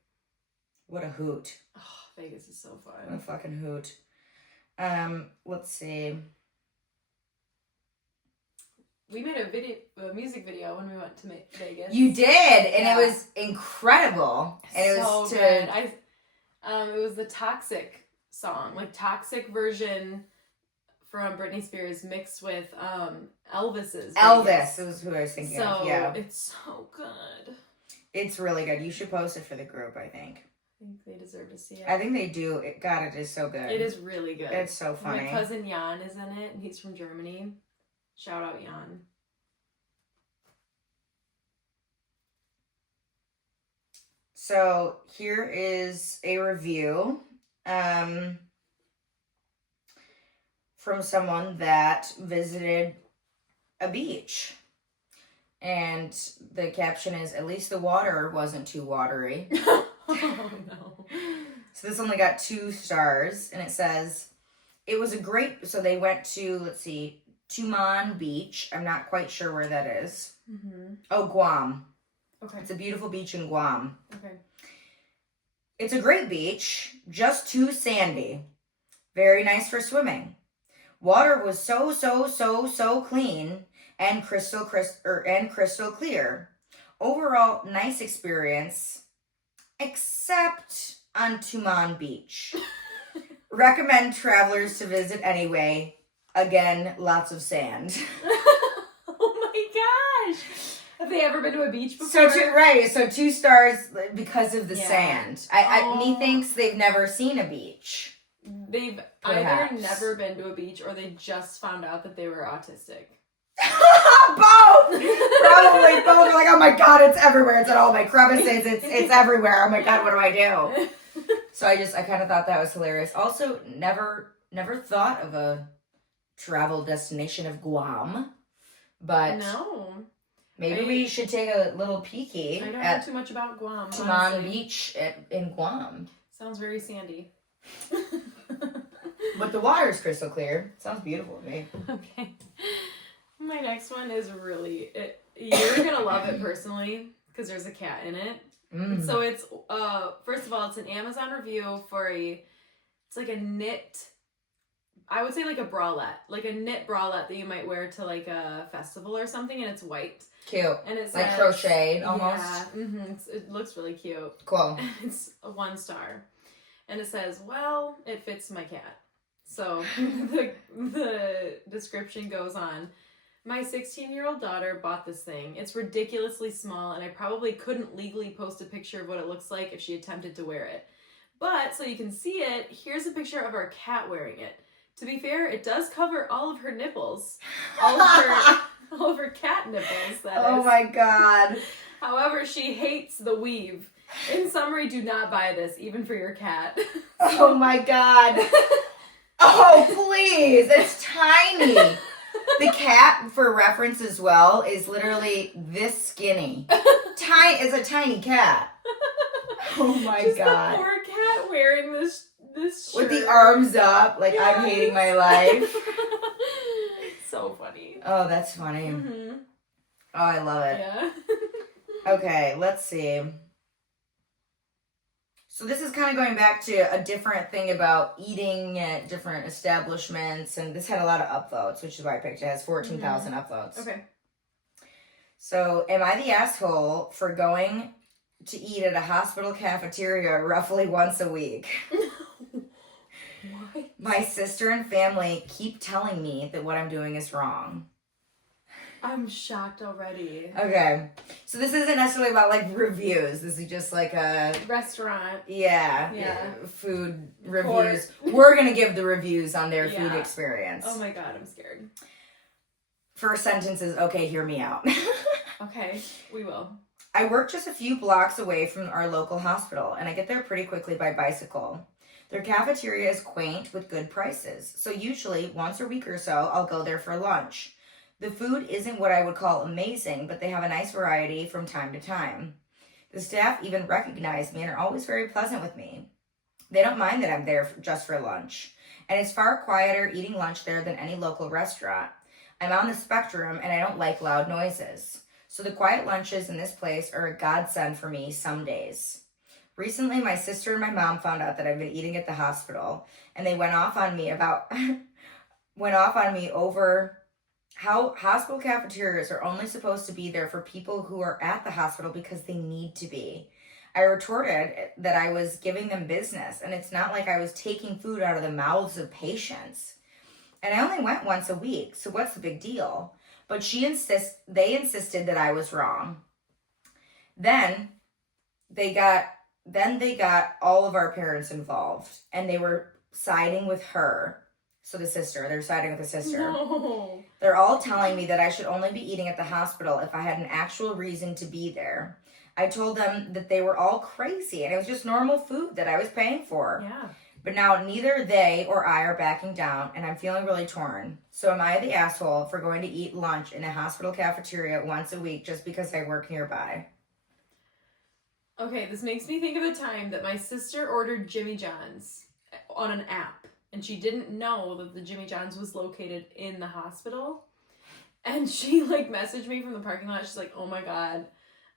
What a hoot. Oh, Vegas is so What a fun. fucking hoot. Let's see. We made a music video when we went to Vegas. You did, and it was incredible. And it was good. It was the Toxic song, like Toxic version from Britney Spears mixed with Elvis's. Elvis was who I was thinking of. Yeah, it's so good. It's really good. You should post it for the group, I think. I think they deserve to see it. I think they do. God, it is so good. It is really good. It's so funny. My cousin Jan is in it, and he's from Germany. Shout out Jan. So here is a review from someone that visited a beach. And the caption is, "At least the water wasn't too watery." Oh, no. So this only got 2 stars, and it says, "It was a great..." So they went to, let's see, Tumon Beach. I'm not quite sure where that is. Mm-hmm. Oh, Guam. Okay. It's a beautiful beach in Guam. Okay. "It's a great beach, just too sandy. Very nice for swimming. Water was so clean and crystal clear. Overall, nice experience, except on Tumon Beach. Recommend travelers to visit anyway. Again, lots of sand." Oh my gosh! Have they ever been to a beach before? So 2 stars because of the sand. He Oh. thinks they've never seen a beach. They've Perhaps. either never been to a beach or they just found out that they were autistic. Both! Probably both. Like, oh my god, it's everywhere. It's at all my crevices. It's everywhere. Oh my god, what do I do? So I kind of thought that was hilarious. Also, never thought of a travel destination of Guam. But No. maybe we should take a little peeky I don't know at too much about Guam. Tumon honestly. Beach in Guam. Sounds very sandy. But the water's crystal clear. Sounds beautiful to me. Okay. My next one is you're gonna love it personally because there's a cat in it. Mm. So it's first of all, it's an Amazon review for it's like a knit, I would say like a bralette, like a knit bralette that you might wear to like a festival or something, and it's white. Cute. And it's like crocheted almost. Yeah, it looks really cute. Cool. It's a 1 star, and it says, "Well, it fits my cat." So the description goes on. "My 16-year-old daughter bought this thing. It's ridiculously small, and I probably couldn't legally post a picture of what it looks like if she attempted to wear it. But so you can see it, here's a picture of our cat wearing it. To be fair, it does cover all of her nipples. All of her cat nipples, that is. Oh my god. However, she hates the weave. In summary, do not buy this, even for your cat." Oh my god. Oh, please. It's tiny. The cat, for reference as well, is literally this skinny. It's a tiny cat. Oh my Just god. the poor cat wearing this shirt. With the arms up, like I'm hating my life. So funny. Oh, that's funny. Mm-hmm. Oh, I love it. Yeah. Okay, let's see. So this is kind of going back to a different thing about eating at different establishments, and this had a lot of upvotes, which is why I picked it. It has 14,000 upvotes. Okay. So, am I the asshole for going to eat at a hospital cafeteria roughly once a week? What? My sister and family keep telling me that what I'm doing is wrong. I'm shocked already. Okay. So this isn't necessarily about like reviews. This is just like a Restaurant. yeah. Food reviews. We're gonna give the reviews on their food experience. Oh my god, I'm scared. First sentence is, okay, hear me out. Okay, we will. I work just a few blocks away from our local hospital, and I get there pretty quickly by bicycle. Their cafeteria is quaint with good prices, so usually once a week or so, I'll go there for lunch. The food isn't what I would call amazing, but they have a nice variety from time to time. The staff even recognize me and are always very pleasant with me. They don't mind that I'm there just for lunch, and it's far quieter eating lunch there than any local restaurant. I'm on the spectrum, and I don't like loud noises, so the quiet lunches in this place are a godsend for me some days. Recently, my sister and my mom found out that I've been eating at the hospital, and they went off on me over how hospital cafeterias are only supposed to be there for people who are at the hospital because they need to be. I retorted that I was giving them business, and it's not like I was taking food out of the mouths of patients. And I only went once a week, so what's the big deal? But they insisted that I was wrong. Then they got all of our parents involved, and they were siding with her. So they're siding with the sister. No. They're all telling me that I should only be eating at the hospital if I had an actual reason to be there. I told them that they were all crazy, and it was just normal food that I was paying for. Yeah. But now neither they or I are backing down, and I'm feeling really torn. So am I the asshole for going to eat lunch in a hospital cafeteria once a week just because I work nearby? Okay, this makes me think of a time that my sister ordered Jimmy John's on an app, and she didn't know that the Jimmy John's was located in the hospital. And she, messaged me from the parking lot. She's like, oh my God,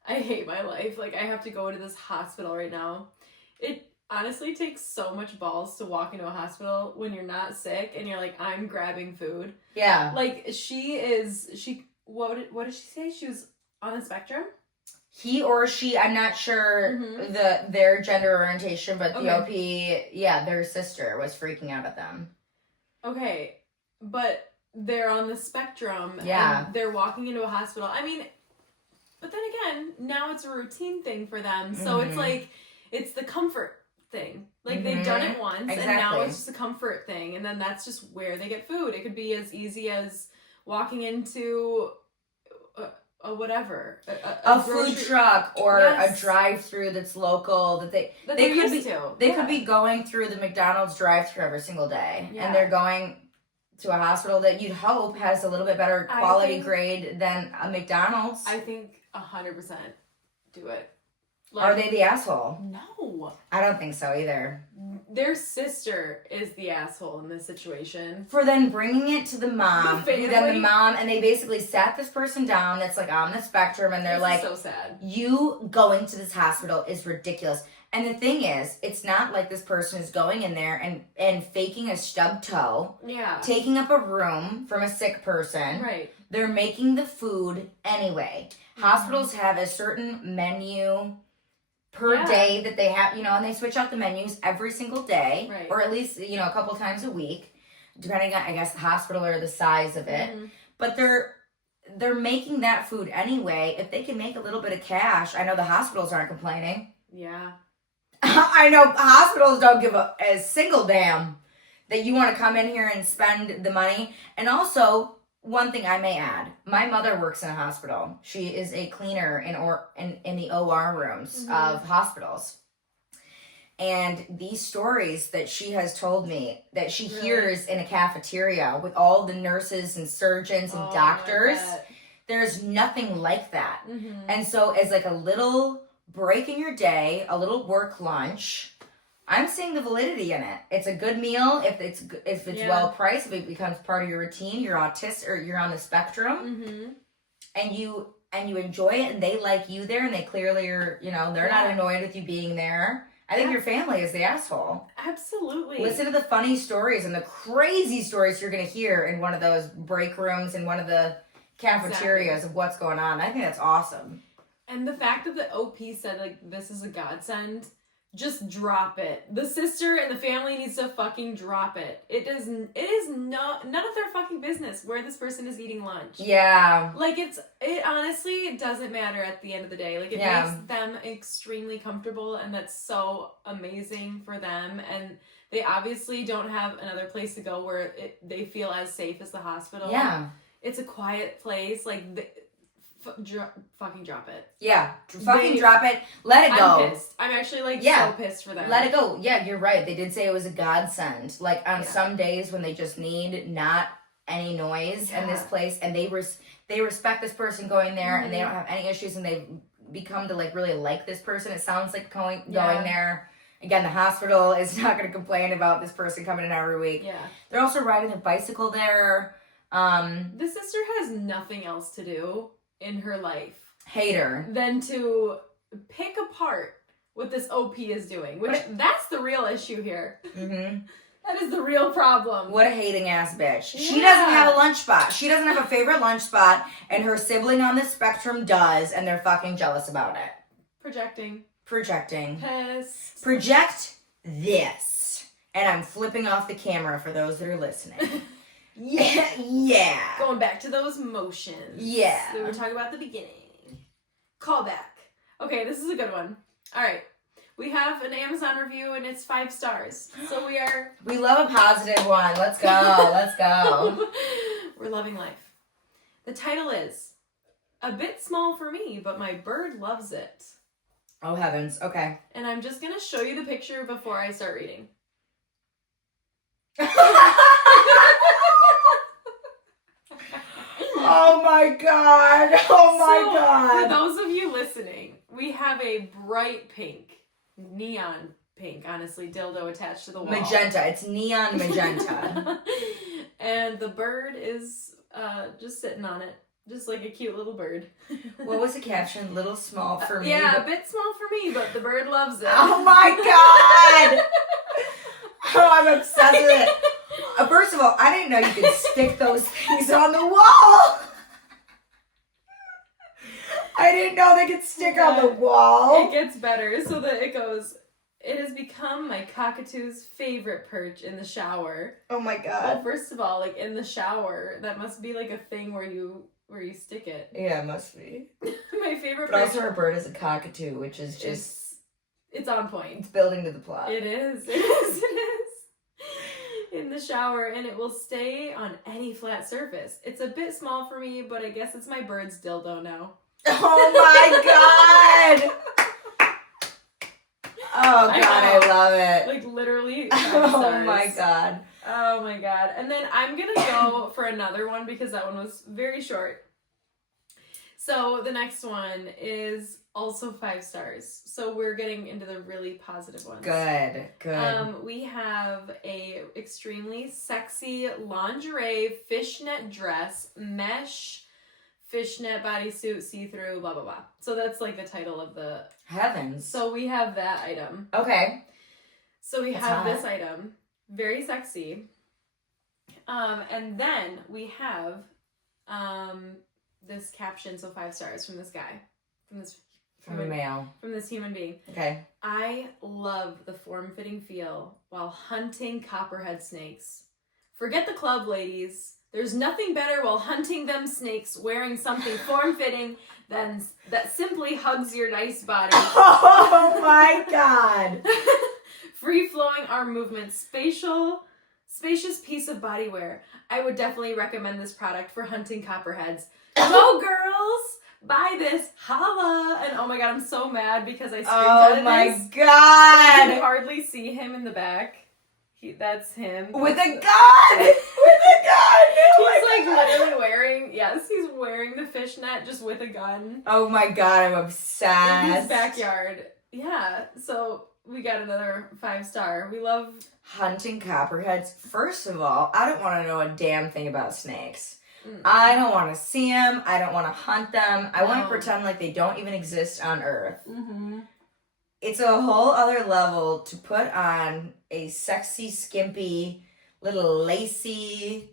I hate my life. I have to go to this hospital right now. It honestly takes so much balls to walk into a hospital when you're not sick and you're like, I'm grabbing food. Yeah. What did she say? She was on the spectrum? He or she, I'm not sure their gender orientation, but the OP, their sister was freaking out at them. Okay, but they're on the spectrum. Yeah. And they're walking into a hospital. I mean, but then again, now it's a routine thing for them. So it's the comfort thing. They've done it once, and now it's just a comfort thing. And then that's just where they get food. It could be as easy as walking into a whatever. A food truck or a drive-through that's local that they could be going through the McDonald's drive-through every single day. Yeah. And they're going to a hospital that you'd hope has a little bit better quality grade than a McDonald's. I think 100% do it. Are they the asshole? No. I don't think so either. Their sister is the asshole in this situation. For then bringing it to the mom. The mom, and they basically sat this person down that's on the spectrum, and they're so sad. You going to this hospital is ridiculous. And the thing is, it's not like this person is going in there and faking a stubbed toe. Yeah. Taking up a room from a sick person. Right. They're making the food anyway. Hospitals have a certain menu per day that they have, and they switch out the menus every single day. Right. Or at least, a couple times a week, depending on, I guess, the hospital or the size of it. Mm-hmm. But they're making that food anyway. If they can make a little bit of cash, I know the hospitals aren't complaining. Yeah. I know hospitals don't give a single damn that you want to come in here and spend the money. And also, one thing I may add, my mother works in a hospital. She is a cleaner in the OR rooms of hospitals. And these stories that she has told me that she hears in a cafeteria with all the nurses and surgeons and doctors, there's nothing like that. Mm-hmm. And so as a little break in your day, a little work lunch, I'm seeing the validity in it. It's a good meal if it's well priced, if it becomes part of your routine. You're autistic or you're on the spectrum, and you enjoy it, and they like you there, and they clearly are. They're not annoyed with you being there. I think your family is the asshole. Absolutely. Listen to the funny stories and the crazy stories you're gonna hear in one of those break rooms in one of the cafeterias of what's going on. I think that's awesome. And the fact that the OP said this is a godsend. Just drop it. The sister and the family needs to fucking drop it. It is none of their fucking business where this person is eating lunch. Yeah. It honestly doesn't matter at the end of the day. It makes them extremely comfortable, and that's so amazing for them. And they obviously don't have another place to go where they feel as safe as the hospital. Yeah. It's a quiet place. Fucking drop it. Yeah. Drop it. Let it go. I'm pissed. I'm actually so pissed for them. Let it go. Yeah, you're right. They did say it was a godsend. On some days when they just need not any noise in this place, and they respect this person going there, and they don't have any issues, and they've become to really like this person. It sounds like going there. Again, the hospital is not going to complain about this person coming in every week. Yeah. They're also riding their bicycle there. The sister has nothing else to do in her life hater than to pick apart what this OP is doing, which that's the real issue here. Mm-hmm. That is the real problem. What a hating ass bitch. Yeah. She doesn't have a lunch spot. She doesn't have a favorite lunch spot, and her sibling on the spectrum does, and they're fucking jealous about it. Projecting. Pissed. Project this. And I'm flipping off the camera for those that are listening. Yeah. Going back to those motions. Yeah. We were talking about the beginning. Callback. Okay, this is a good one. All right. We have an Amazon review and it's 5 stars. So we love a positive one. Let's go. Let's go. We're loving life. The title is A Bit Small for Me, but My Bird Loves It. Oh heavens. Okay. And I'm just going to show you the picture before I start reading. Oh my god. Oh my god. For those of you listening, we have a bright pink, neon pink, honestly, dildo attached to the wall. Magenta. It's neon magenta. And the bird is just sitting on it. Just like a cute little bird. What was the caption? Little small for me. Yeah, a bit small for me, but the bird loves it. Oh my god! Oh, I'm obsessed with it. First of all, I didn't know you could stick those things on the wall. I didn't know they could stick on the wall. It gets better. So that it goes, it has become my cockatoo's favorite perch in the shower. Oh my god. Well, first of all, like in the shower, that must be like a thing where you stick it. Yeah, it must be. My favorite But perch. also our bird is a cockatoo, which is just... It's on point. It's building to the plot. It is. It is. It is. In the shower, and it will stay on any flat surface. It's a bit small for me, but I guess it's my bird's dildo now. Oh my god! Oh god, I love it. Like literally. Oh my god. Oh my god. And then I'm gonna go for another one because that one was very short. So the next one is also 5 stars. So we're getting into the really positive ones. Good. We have a extremely sexy lingerie fishnet dress, mesh fishnet bodysuit, see-through, blah blah blah. So that's like the title of the heavens. So we have that item. Okay. So we That's have hot. this item, very sexy. And then we have this caption, so 5 stars from this guy, From a male. from this human being. Okay. I love the form-fitting feel while hunting copperhead snakes. Forget the club, ladies. There's nothing better while hunting them snakes wearing something form-fitting than that simply hugs your nice body. Oh my god. Free-flowing arm movements, spacious piece of bodywear. I would definitely recommend this product for hunting copperheads. Go girls! Buy this, holla! And oh my god, I'm so mad because I screenshotted Oh my this. god. You can hardly see him in the back. That's him. With a gun! With a gun! Oh He's like literally wearing, he's wearing the fishnet just with a gun. Oh my god, I'm obsessed. In his backyard. Yeah, so we got another 5 star. We love hunting copperheads. First of all, I don't want to know a damn thing about snakes. I don't want to see them. I don't want to hunt them. I want to pretend like they don't even exist on Earth. Mm-hmm. It's a whole other level to put on a sexy, skimpy, little lacy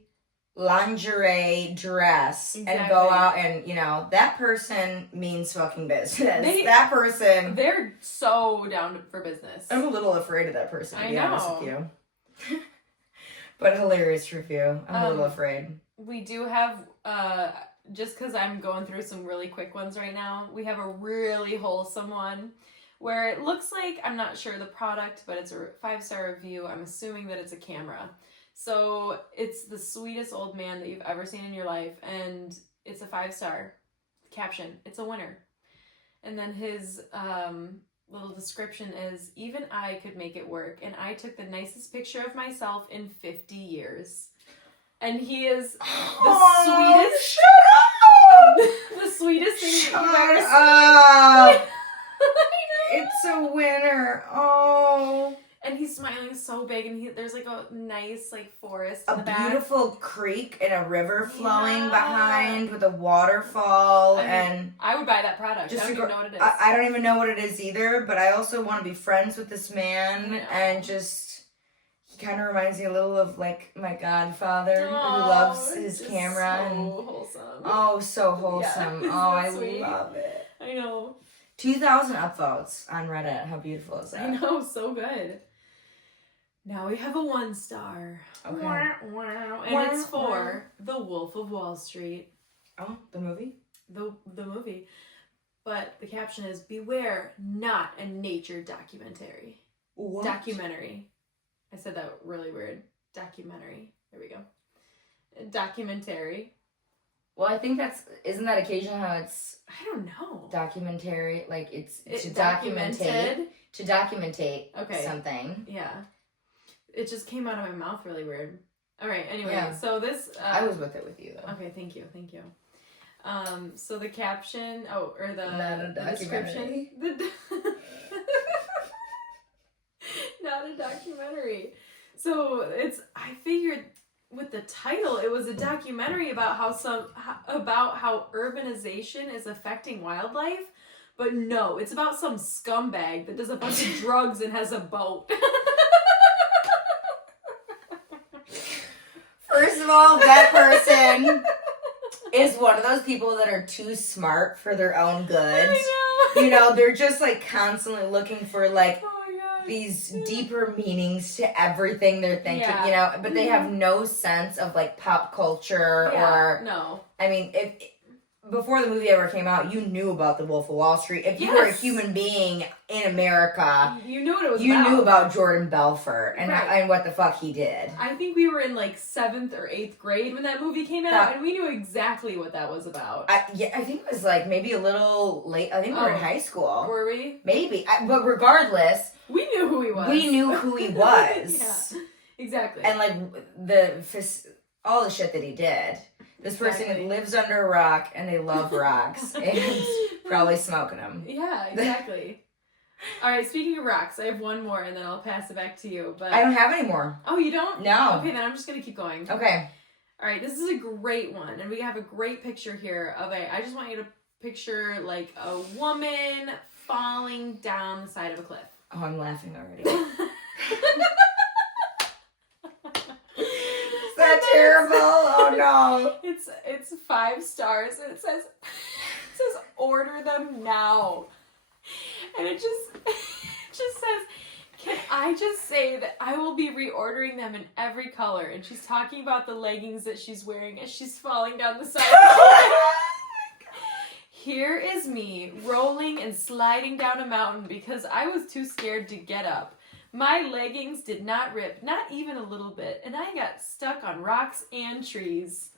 lingerie dress and go out and, that person means fucking business. That person... They're so down for business. I'm a little afraid of that person, to be honest with you. But hilarious review. I'm a little afraid. We do have, just because I'm going through some really quick ones right now, we have a really wholesome one where it looks like, I'm not sure the product, but it's a 5-star review. I'm assuming that it's a camera. So it's the sweetest old man that you've ever seen in your life, and it's a 5-star caption. It's a winner. And then his little description is, even I could make it work, and I took the nicest picture of myself in 50 years. And he is the sweetest. Shut up! The sweetest thing Shut that you've ever seen. up! It's a winner. Oh. And he's smiling growing so big, and there's like a nice like forest in A the back. beautiful creek and a river flowing Yeah. behind with a waterfall. And I would buy that product. just I don't even know what it is. I don't even know what it is either, but I also want to be friends with this man. And just, he kind of reminds me a little of like my godfather, who loves his camera. So wholesome. Oh, so wholesome. Yeah, oh, I sweet? love it. I know. 2,000 upvotes on Reddit. How beautiful is that? I know, so good. Now we have a 1-star. Okay. And it's for The Wolf of Wall Street. Oh, the movie? The movie. But the caption is, beware, not a nature documentary. What? Documentary. I said that really weird. Documentary. There we go. Documentary. Well, I think isn't that occasionally how it's I don't know. documentary, like it's to documented. documentate Okay. something. Yeah. It just came out of my mouth really weird. All right, anyway, Yeah. so this... I was with it with you, though. Okay, thank you. So the caption... Oh, or Not a the description... Not a documentary. So it's... I figured with the title, it was a documentary about how urbanization is affecting wildlife. But no, it's about some scumbag that does a bunch of drugs and has a boat. First of all, that person is one of those people that are too smart for their own good. I know. You know, they're just like constantly looking for like Oh my God. these deeper meanings to everything they're thinking, Yeah. you know, but they have no sense of like pop culture or no. I mean, if before the movie ever came out, you knew about the Wolf of Wall Street. If you were a human being in America, You knew what it was you about. knew about Jordan Belfort and Right. and what the fuck he did. I think we were in like 7th or 8th grade when that movie came out, and we knew exactly what that was about. I think it was like maybe a little late. I think we were in high school. Were we? Maybe. But regardless, We knew who he was. we knew who he was. Yeah, exactly. And like all the shit that he did. This person Exactly. lives under a rock and they love rocks and probably smoking them. Yeah, exactly. All right, speaking of rocks, I have one more and then I'll pass it back to you. But I don't have any more. Oh, you don't? No. Okay, then I'm just going to keep going. Okay. All right, this is a great one. And we have a great picture here of I just want you to picture like a woman falling down the side of a cliff. Oh, I'm laughing already. Is that terrible? Oh no. It's 5 stars and it says order them now. And it just says, can I just say that I will be reordering them in every color? And she's talking about the leggings that she's wearing as she's falling down the side of the cliff. Here is me rolling and sliding down a mountain because I was too scared to get up. My leggings did not rip, not even a little bit, and I got stuck on rocks and trees.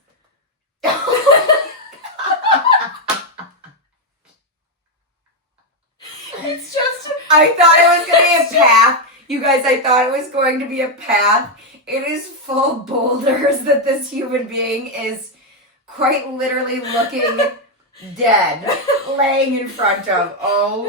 It's just... I thought it was going to be a path. You guys, I thought it was going to be a path. It is full boulders that this human being is quite literally looking dead, laying in front of. Oh.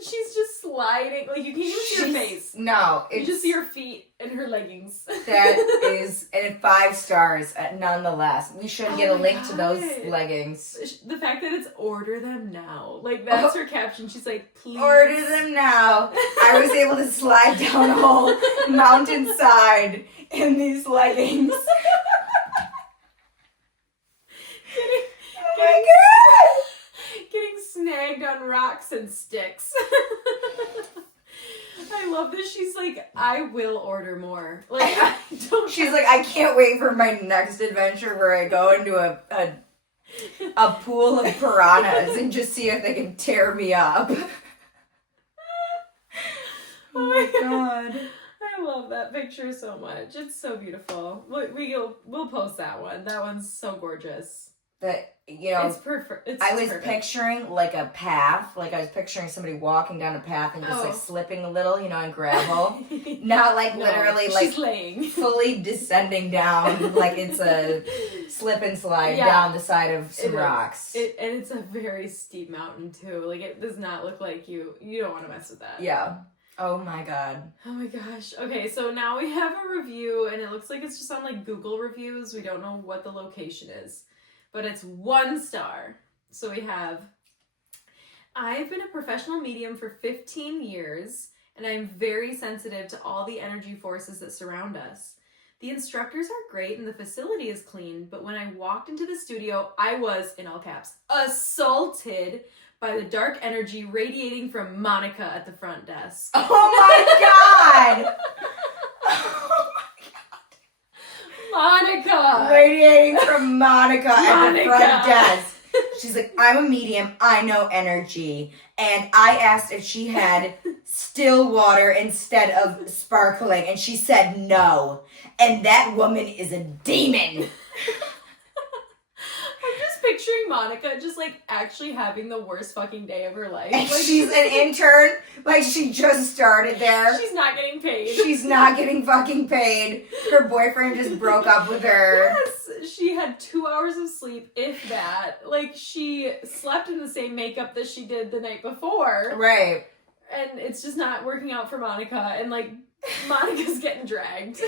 She's just sliding. Like, you can't even see her face. No. You just see her feet and her leggings. That is, and 5 stars nonetheless. We should get a link to those God. leggings. The fact that it's order them now. Like, that's her caption. She's like, please. Order them now. I was able to slide down a whole mountainside in these leggings. Oh my God! Getting snagged on rocks and sticks. I love this. She's like, I will order more. Like, I don't. She's like, I can't wait for my next adventure where I go into a pool of piranhas and just see if they can tear me up. Oh my God. I love that picture so much. It's so beautiful. We'll post that one. That one's so gorgeous. That, you know, It's perfect. I was picturing like a path, like I was picturing somebody walking down a path and just like slipping a little, you know, in gravel. Not like literally like she's laying. fully descending down like it's a slip and slide down the side of some rocks. And it's a very steep mountain too. Like, it does not look like you don't want to mess with that. Yeah. Oh my god. Oh my gosh. Okay, so now we have a review, and it looks like it's just on like Google reviews. We don't know what the location is, but it's 1 star. So we have, I've been a professional medium for 15 years, and I'm very sensitive to all the energy forces that surround us. The instructors are great and the facility is clean, but when I walked into the studio, I was, in all caps, assaulted by the dark energy radiating from Monica at the front desk. Oh my god! Oh my god. Monica! Radiating from Monica at the front desk. She's like, I'm a medium, I know energy. And I asked if she had still water instead of sparkling, and she said no. And that woman is a demon. I'm just picturing Monica just like actually having the worst fucking day of her life. And Like, she's an intern, like she just started there. she's not getting paid. She's not getting fucking paid. Her boyfriend just broke up with her. Yes, she had 2 hours of sleep, if that. Like, she slept in the same makeup that she did the night before. Right. And it's just not working out for Monica. And, like, Monica's getting dragged.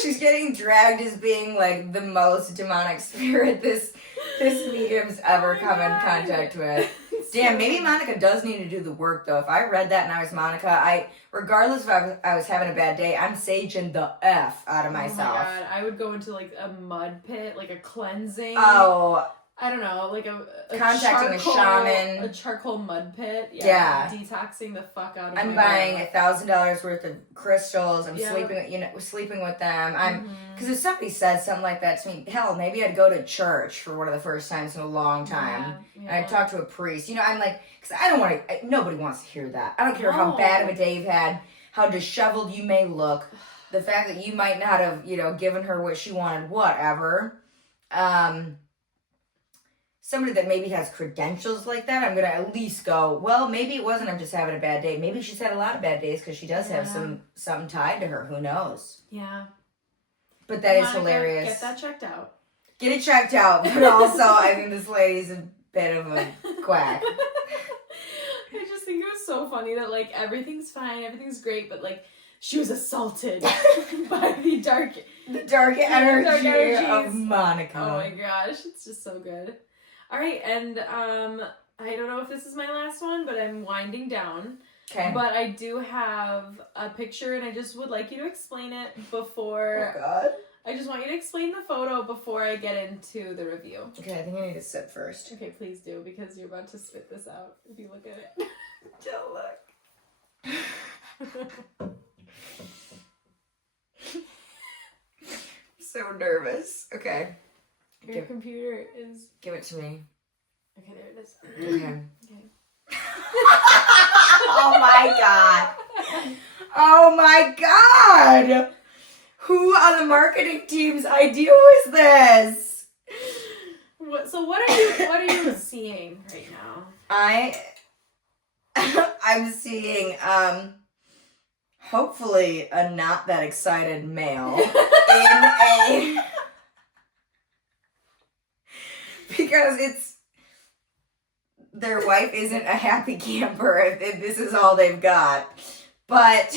She's getting dragged as being, like, the most demonic spirit this medium's ever come in contact with. Damn, maybe Monica does need to do the work, though. If I read that and I was Monica, regardless if I was having a bad day, I'm saging the F out of myself. Oh my god, I would go into, like, a mud pit, like a cleansing. Oh, I don't know, like a contacting a shaman. A charcoal mud pit. Yeah. Detoxing the fuck out of I'm my buying body. $1,000 worth of crystals. I'm Yeah. sleeping with them. Because if somebody said something like that to me, hell, maybe I'd go to church for one of the first times in a long time. Yeah. And I'd talk to a priest. I'm like, because I don't want to, nobody wants to hear that. I don't care how bad of a day you've had, how disheveled you may look, the fact that you might not have, given her what she wanted, whatever. Somebody that maybe has credentials like that, I'm going to at least go, well, maybe it wasn't I'm just having a bad day. Maybe she's had a lot of bad days because she does have something tied to her. Who knows? Yeah. But that is Monica, hilarious. Get that checked out. Get it checked out. But also, I think this lady's a bit of a quack. I just think it was so funny that, like, everything's fine, everything's great, but, like, she was assaulted by the dark energy of Monica. Oh my gosh, it's just so good. All right, and I don't know if this is my last one, but I'm winding down. Okay. But I do have a picture, and I just would like you to explain it before. Oh God. I just want you to explain the photo before I get into the review. Okay, I think I need to sit first. Okay, please do, because you're about to spit this out if you look at it. Don't look. So nervous. Okay. Your computer is... Give it to me. Okay, there it is. Okay. Okay. Oh my God. Oh my God. Who on the marketing team's idea was this? So what are you seeing right now? I'm seeing hopefully a not that excited male in a because their wife isn't a happy camper if this is all they've got. But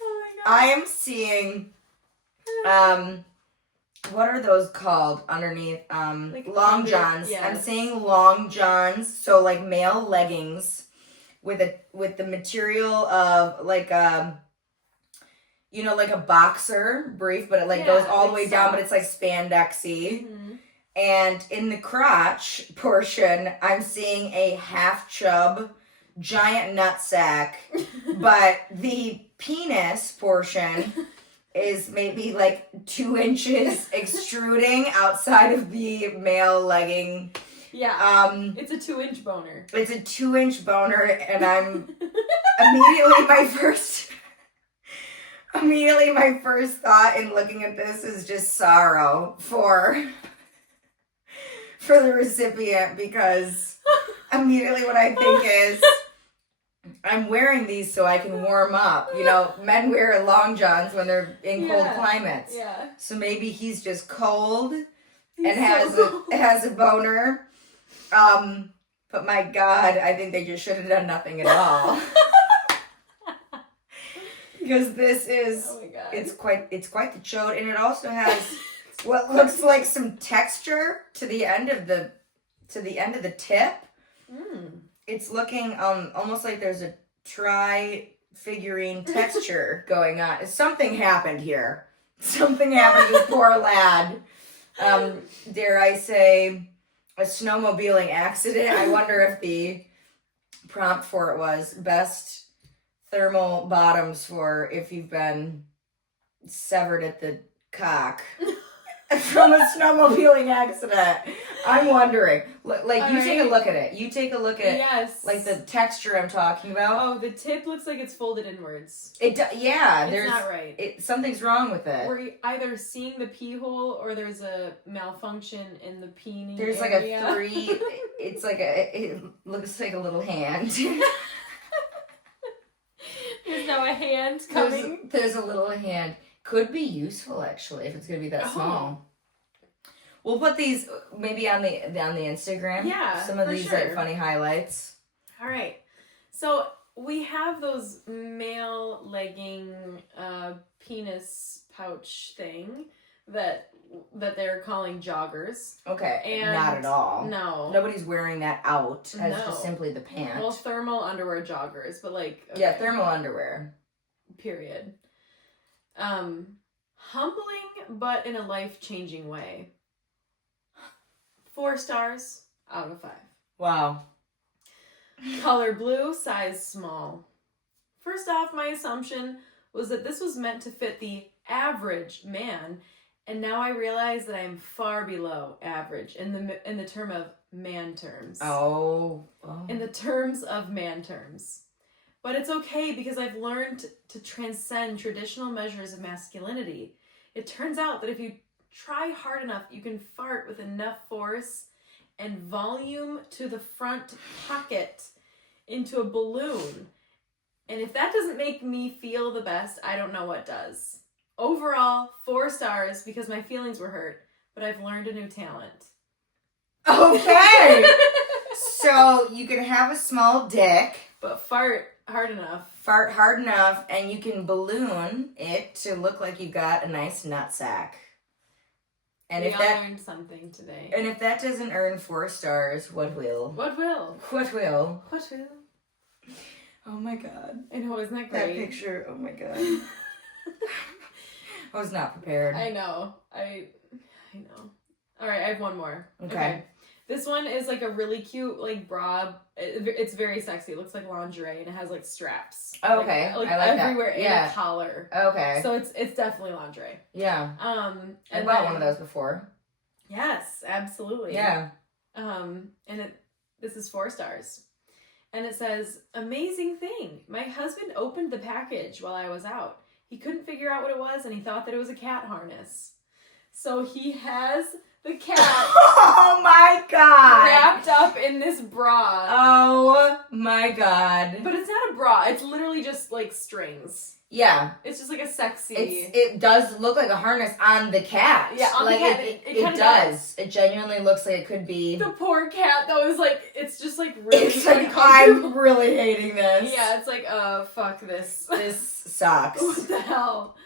Oh my God. I am seeing what are those called underneath? Like long johns. yes. I'm seeing long johns, so like male leggings with the material of like like a boxer brief, but it goes all the way down, but it's like spandexy. Mm-hmm. And in the crotch portion, I'm seeing a half chub giant nutsack, but the penis portion is maybe like 2 inches extruding outside of the male legging. Yeah. It's a 2-inch boner. It's a 2-inch boner, and I'm immediately my first thought in looking at this is just sorrow for the recipient, because immediately what I think is, I'm wearing these so I can warm up. Men wear long johns when they're in cold climates. Yeah. So maybe he's just cold He's and so cold. has a boner. But my God, I think they just should have done nothing at all. Because this is, oh my God. it's quite the chode, and it also has what looks like some texture to the end of the tip. It's looking almost like there's a tri-figurine texture going on. Something happened here. Something happened to this poor lad. Dare I say, a snowmobiling accident. I wonder if the prompt for it was best thermal bottoms for if you've been severed at the cock from a snowmobiling accident. I'm wondering. Take a look at it. You take a look at like the texture I'm talking about. Oh, the tip looks like it's folded inwards. Yeah, it's not right. Something's wrong with it. We're either seeing the pee hole or there's a malfunction in the peening There's area. like a 3. It's like it looks like a little hand. There's now a hand coming. There's a little hand. Could be useful actually if it's gonna be that small. We'll put these maybe on the Instagram. Yeah, some of these are funny highlights. All right, so we have those male legging penis pouch thing that they're calling joggers. Okay, and not at all. No, nobody's wearing that out as just simply the pant. Well, thermal underwear joggers, but like yeah, thermal underwear. Period. Humbling, but in a life-changing way. 4 stars out of 5. Wow. Color blue, size small. First off, my assumption was that this was meant to fit the average man, and now I realize that I am far below average in the term of man terms. Oh. In the terms of man terms. But it's okay because I've learned to transcend traditional measures of masculinity. It turns out that if you try hard enough, you can fart with enough force and volume to the front pocket into a balloon. And if that doesn't make me feel the best, I don't know what does. Overall, 4 stars because my feelings were hurt, but I've learned a new talent. Okay. So you can have a small dick, but fart hard enough. Fart hard enough, and you can balloon it to look like you got a nice nut sack. And we all learned something today. And if that doesn't earn 4 stars, what will? What will? What will? What will? Oh my God. I know, isn't that great? That picture, oh my God. I was not prepared. I know. I know. All right, I have one more. Okay. This one is like a really cute like bra. It's very sexy. It looks like lingerie and it has like straps. Okay. Like I like everywhere that. and a collar. Okay. So it's definitely lingerie. Yeah. I bought one of those before. Yes, absolutely. Yeah. And this is 4 stars. And it says, amazing thing. My husband opened the package while I was out. He couldn't figure out what it was and he thought that it was a cat harness. So he has the cat oh my God, wrapped up in this bra. Oh my God. But it's not a bra. It's literally just like strings. Yeah. It's just like a sexy. It does look like a harness on the cat. Yeah, on like the cat. It does. It genuinely looks like it could be. The poor cat though is like, it's just like really it's like, I'm really hating this. Yeah, it's like, fuck this. This sucks. What the hell?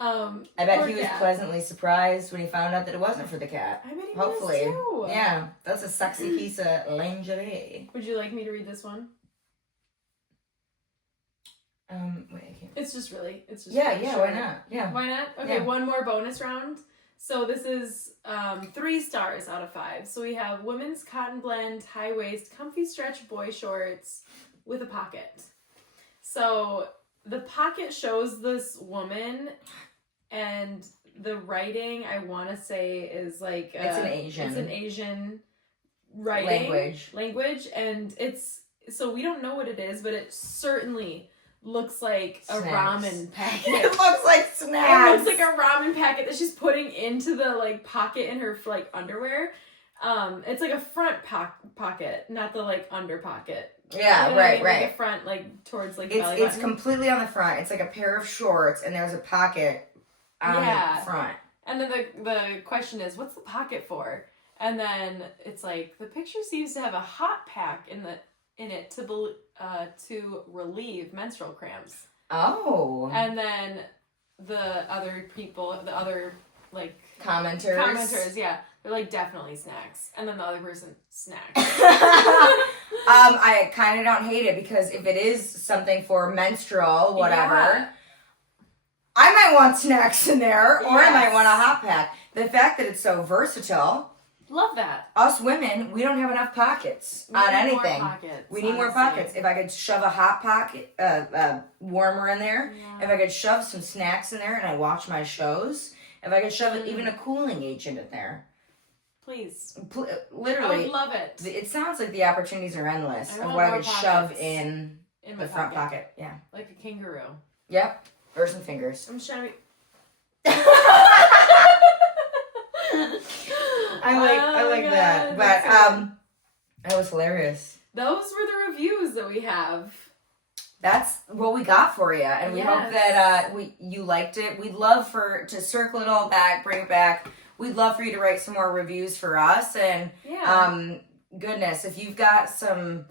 I bet he was pleasantly surprised when he found out that it wasn't for the cat. I bet he Hopefully. was too. Yeah, that's a sexy piece of lingerie. Would you like me to read this one? Wait, I can't. It's just really yeah, short. why not? Yeah. Why not? Okay, yeah. One more bonus round. So this is 3 stars out of 5. So we have women's cotton blend, high waist, comfy stretch boy shorts with a pocket. So the pocket shows this woman, and the writing I want to say is like it's an Asian writing language, and it's so we don't know what it is, but it certainly looks like snacks. A ramen packet. It looks like snacks. It looks like a ramen packet that she's putting into the like pocket in her like underwear. It's like a front pocket, not the like under pocket. Yeah, you know right. Like the front, like towards like the belly button. It's completely on the front. It's like a pair of shorts, and there's a pocket on the front. And then the question is, what's the pocket for? And then it's like the picture seems to have a hot pack in it to relieve menstrual cramps. Oh. And then the other like commenters, yeah, they're like definitely snacks. And then the other person snacks. I kind of don't hate it because if it is something for menstrual, whatever, Yeah. I might want snacks in there, or I might Yes. want a hot pack. The fact that it's so versatile. Love that. Us women, we don't have enough pockets on anything. We need more pockets. If I could shove a hot pocket, warmer in there, if I could shove some snacks in there and I watch my shows, if I could shove even a cooling agent in there. Please. Literally. I would love it. It sounds like the opportunities are endless of what I could shove in the front pocket. Yeah. Like a kangaroo. Yep. Or some fingers. I'm just trying to be... I like that. But that was hilarious. Those were the reviews that we have. That's what we got for you, and we hope that you liked it. We'd love to circle it all back, bring it back. We'd love for you to write some more reviews for us, and goodness, if you've got some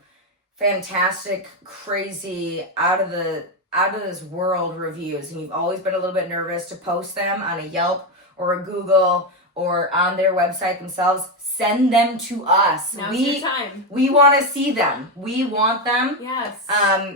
fantastic, crazy, out of this world reviews, and you've always been a little bit nervous to post them on a Yelp or a Google or on their website themselves, send them to us. Now's your time. We want to see them. We want them. Yes.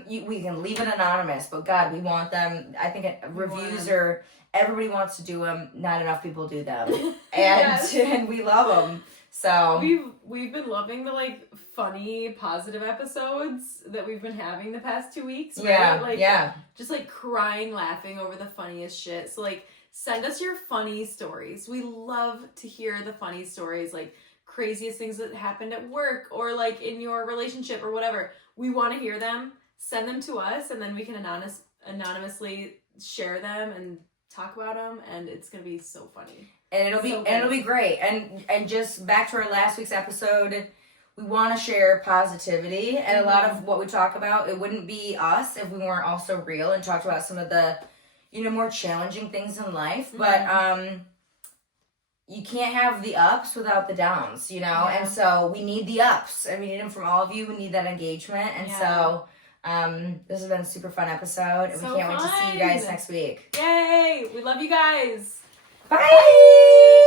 We can leave it anonymous, but God, we want them. I think reviews are, everybody wants to do them. Not enough people do them. And we love them. So we've been loving the like funny, positive episodes that we've been having the past 2 weeks. Right? Just like crying, laughing over the funniest shit. So like, send us your funny stories. We love to hear the funny stories, like craziest things that happened at work or like in your relationship or whatever. We want to hear them. Send them to us, and then we can anonymously share them and talk about them, and it's gonna be so funny. And it'll be great. And just back to our last week's episode, we want to share positivity, and a lot of what we talk about, it wouldn't be us if we weren't also real and talked about some of the more challenging things in life, but you can't have the ups without the downs, and so we need the ups, and we need them from all of you. We need that engagement, and so this has been a super fun episode, and we can't wait to see you guys next week. Yay! We love you guys! Bye!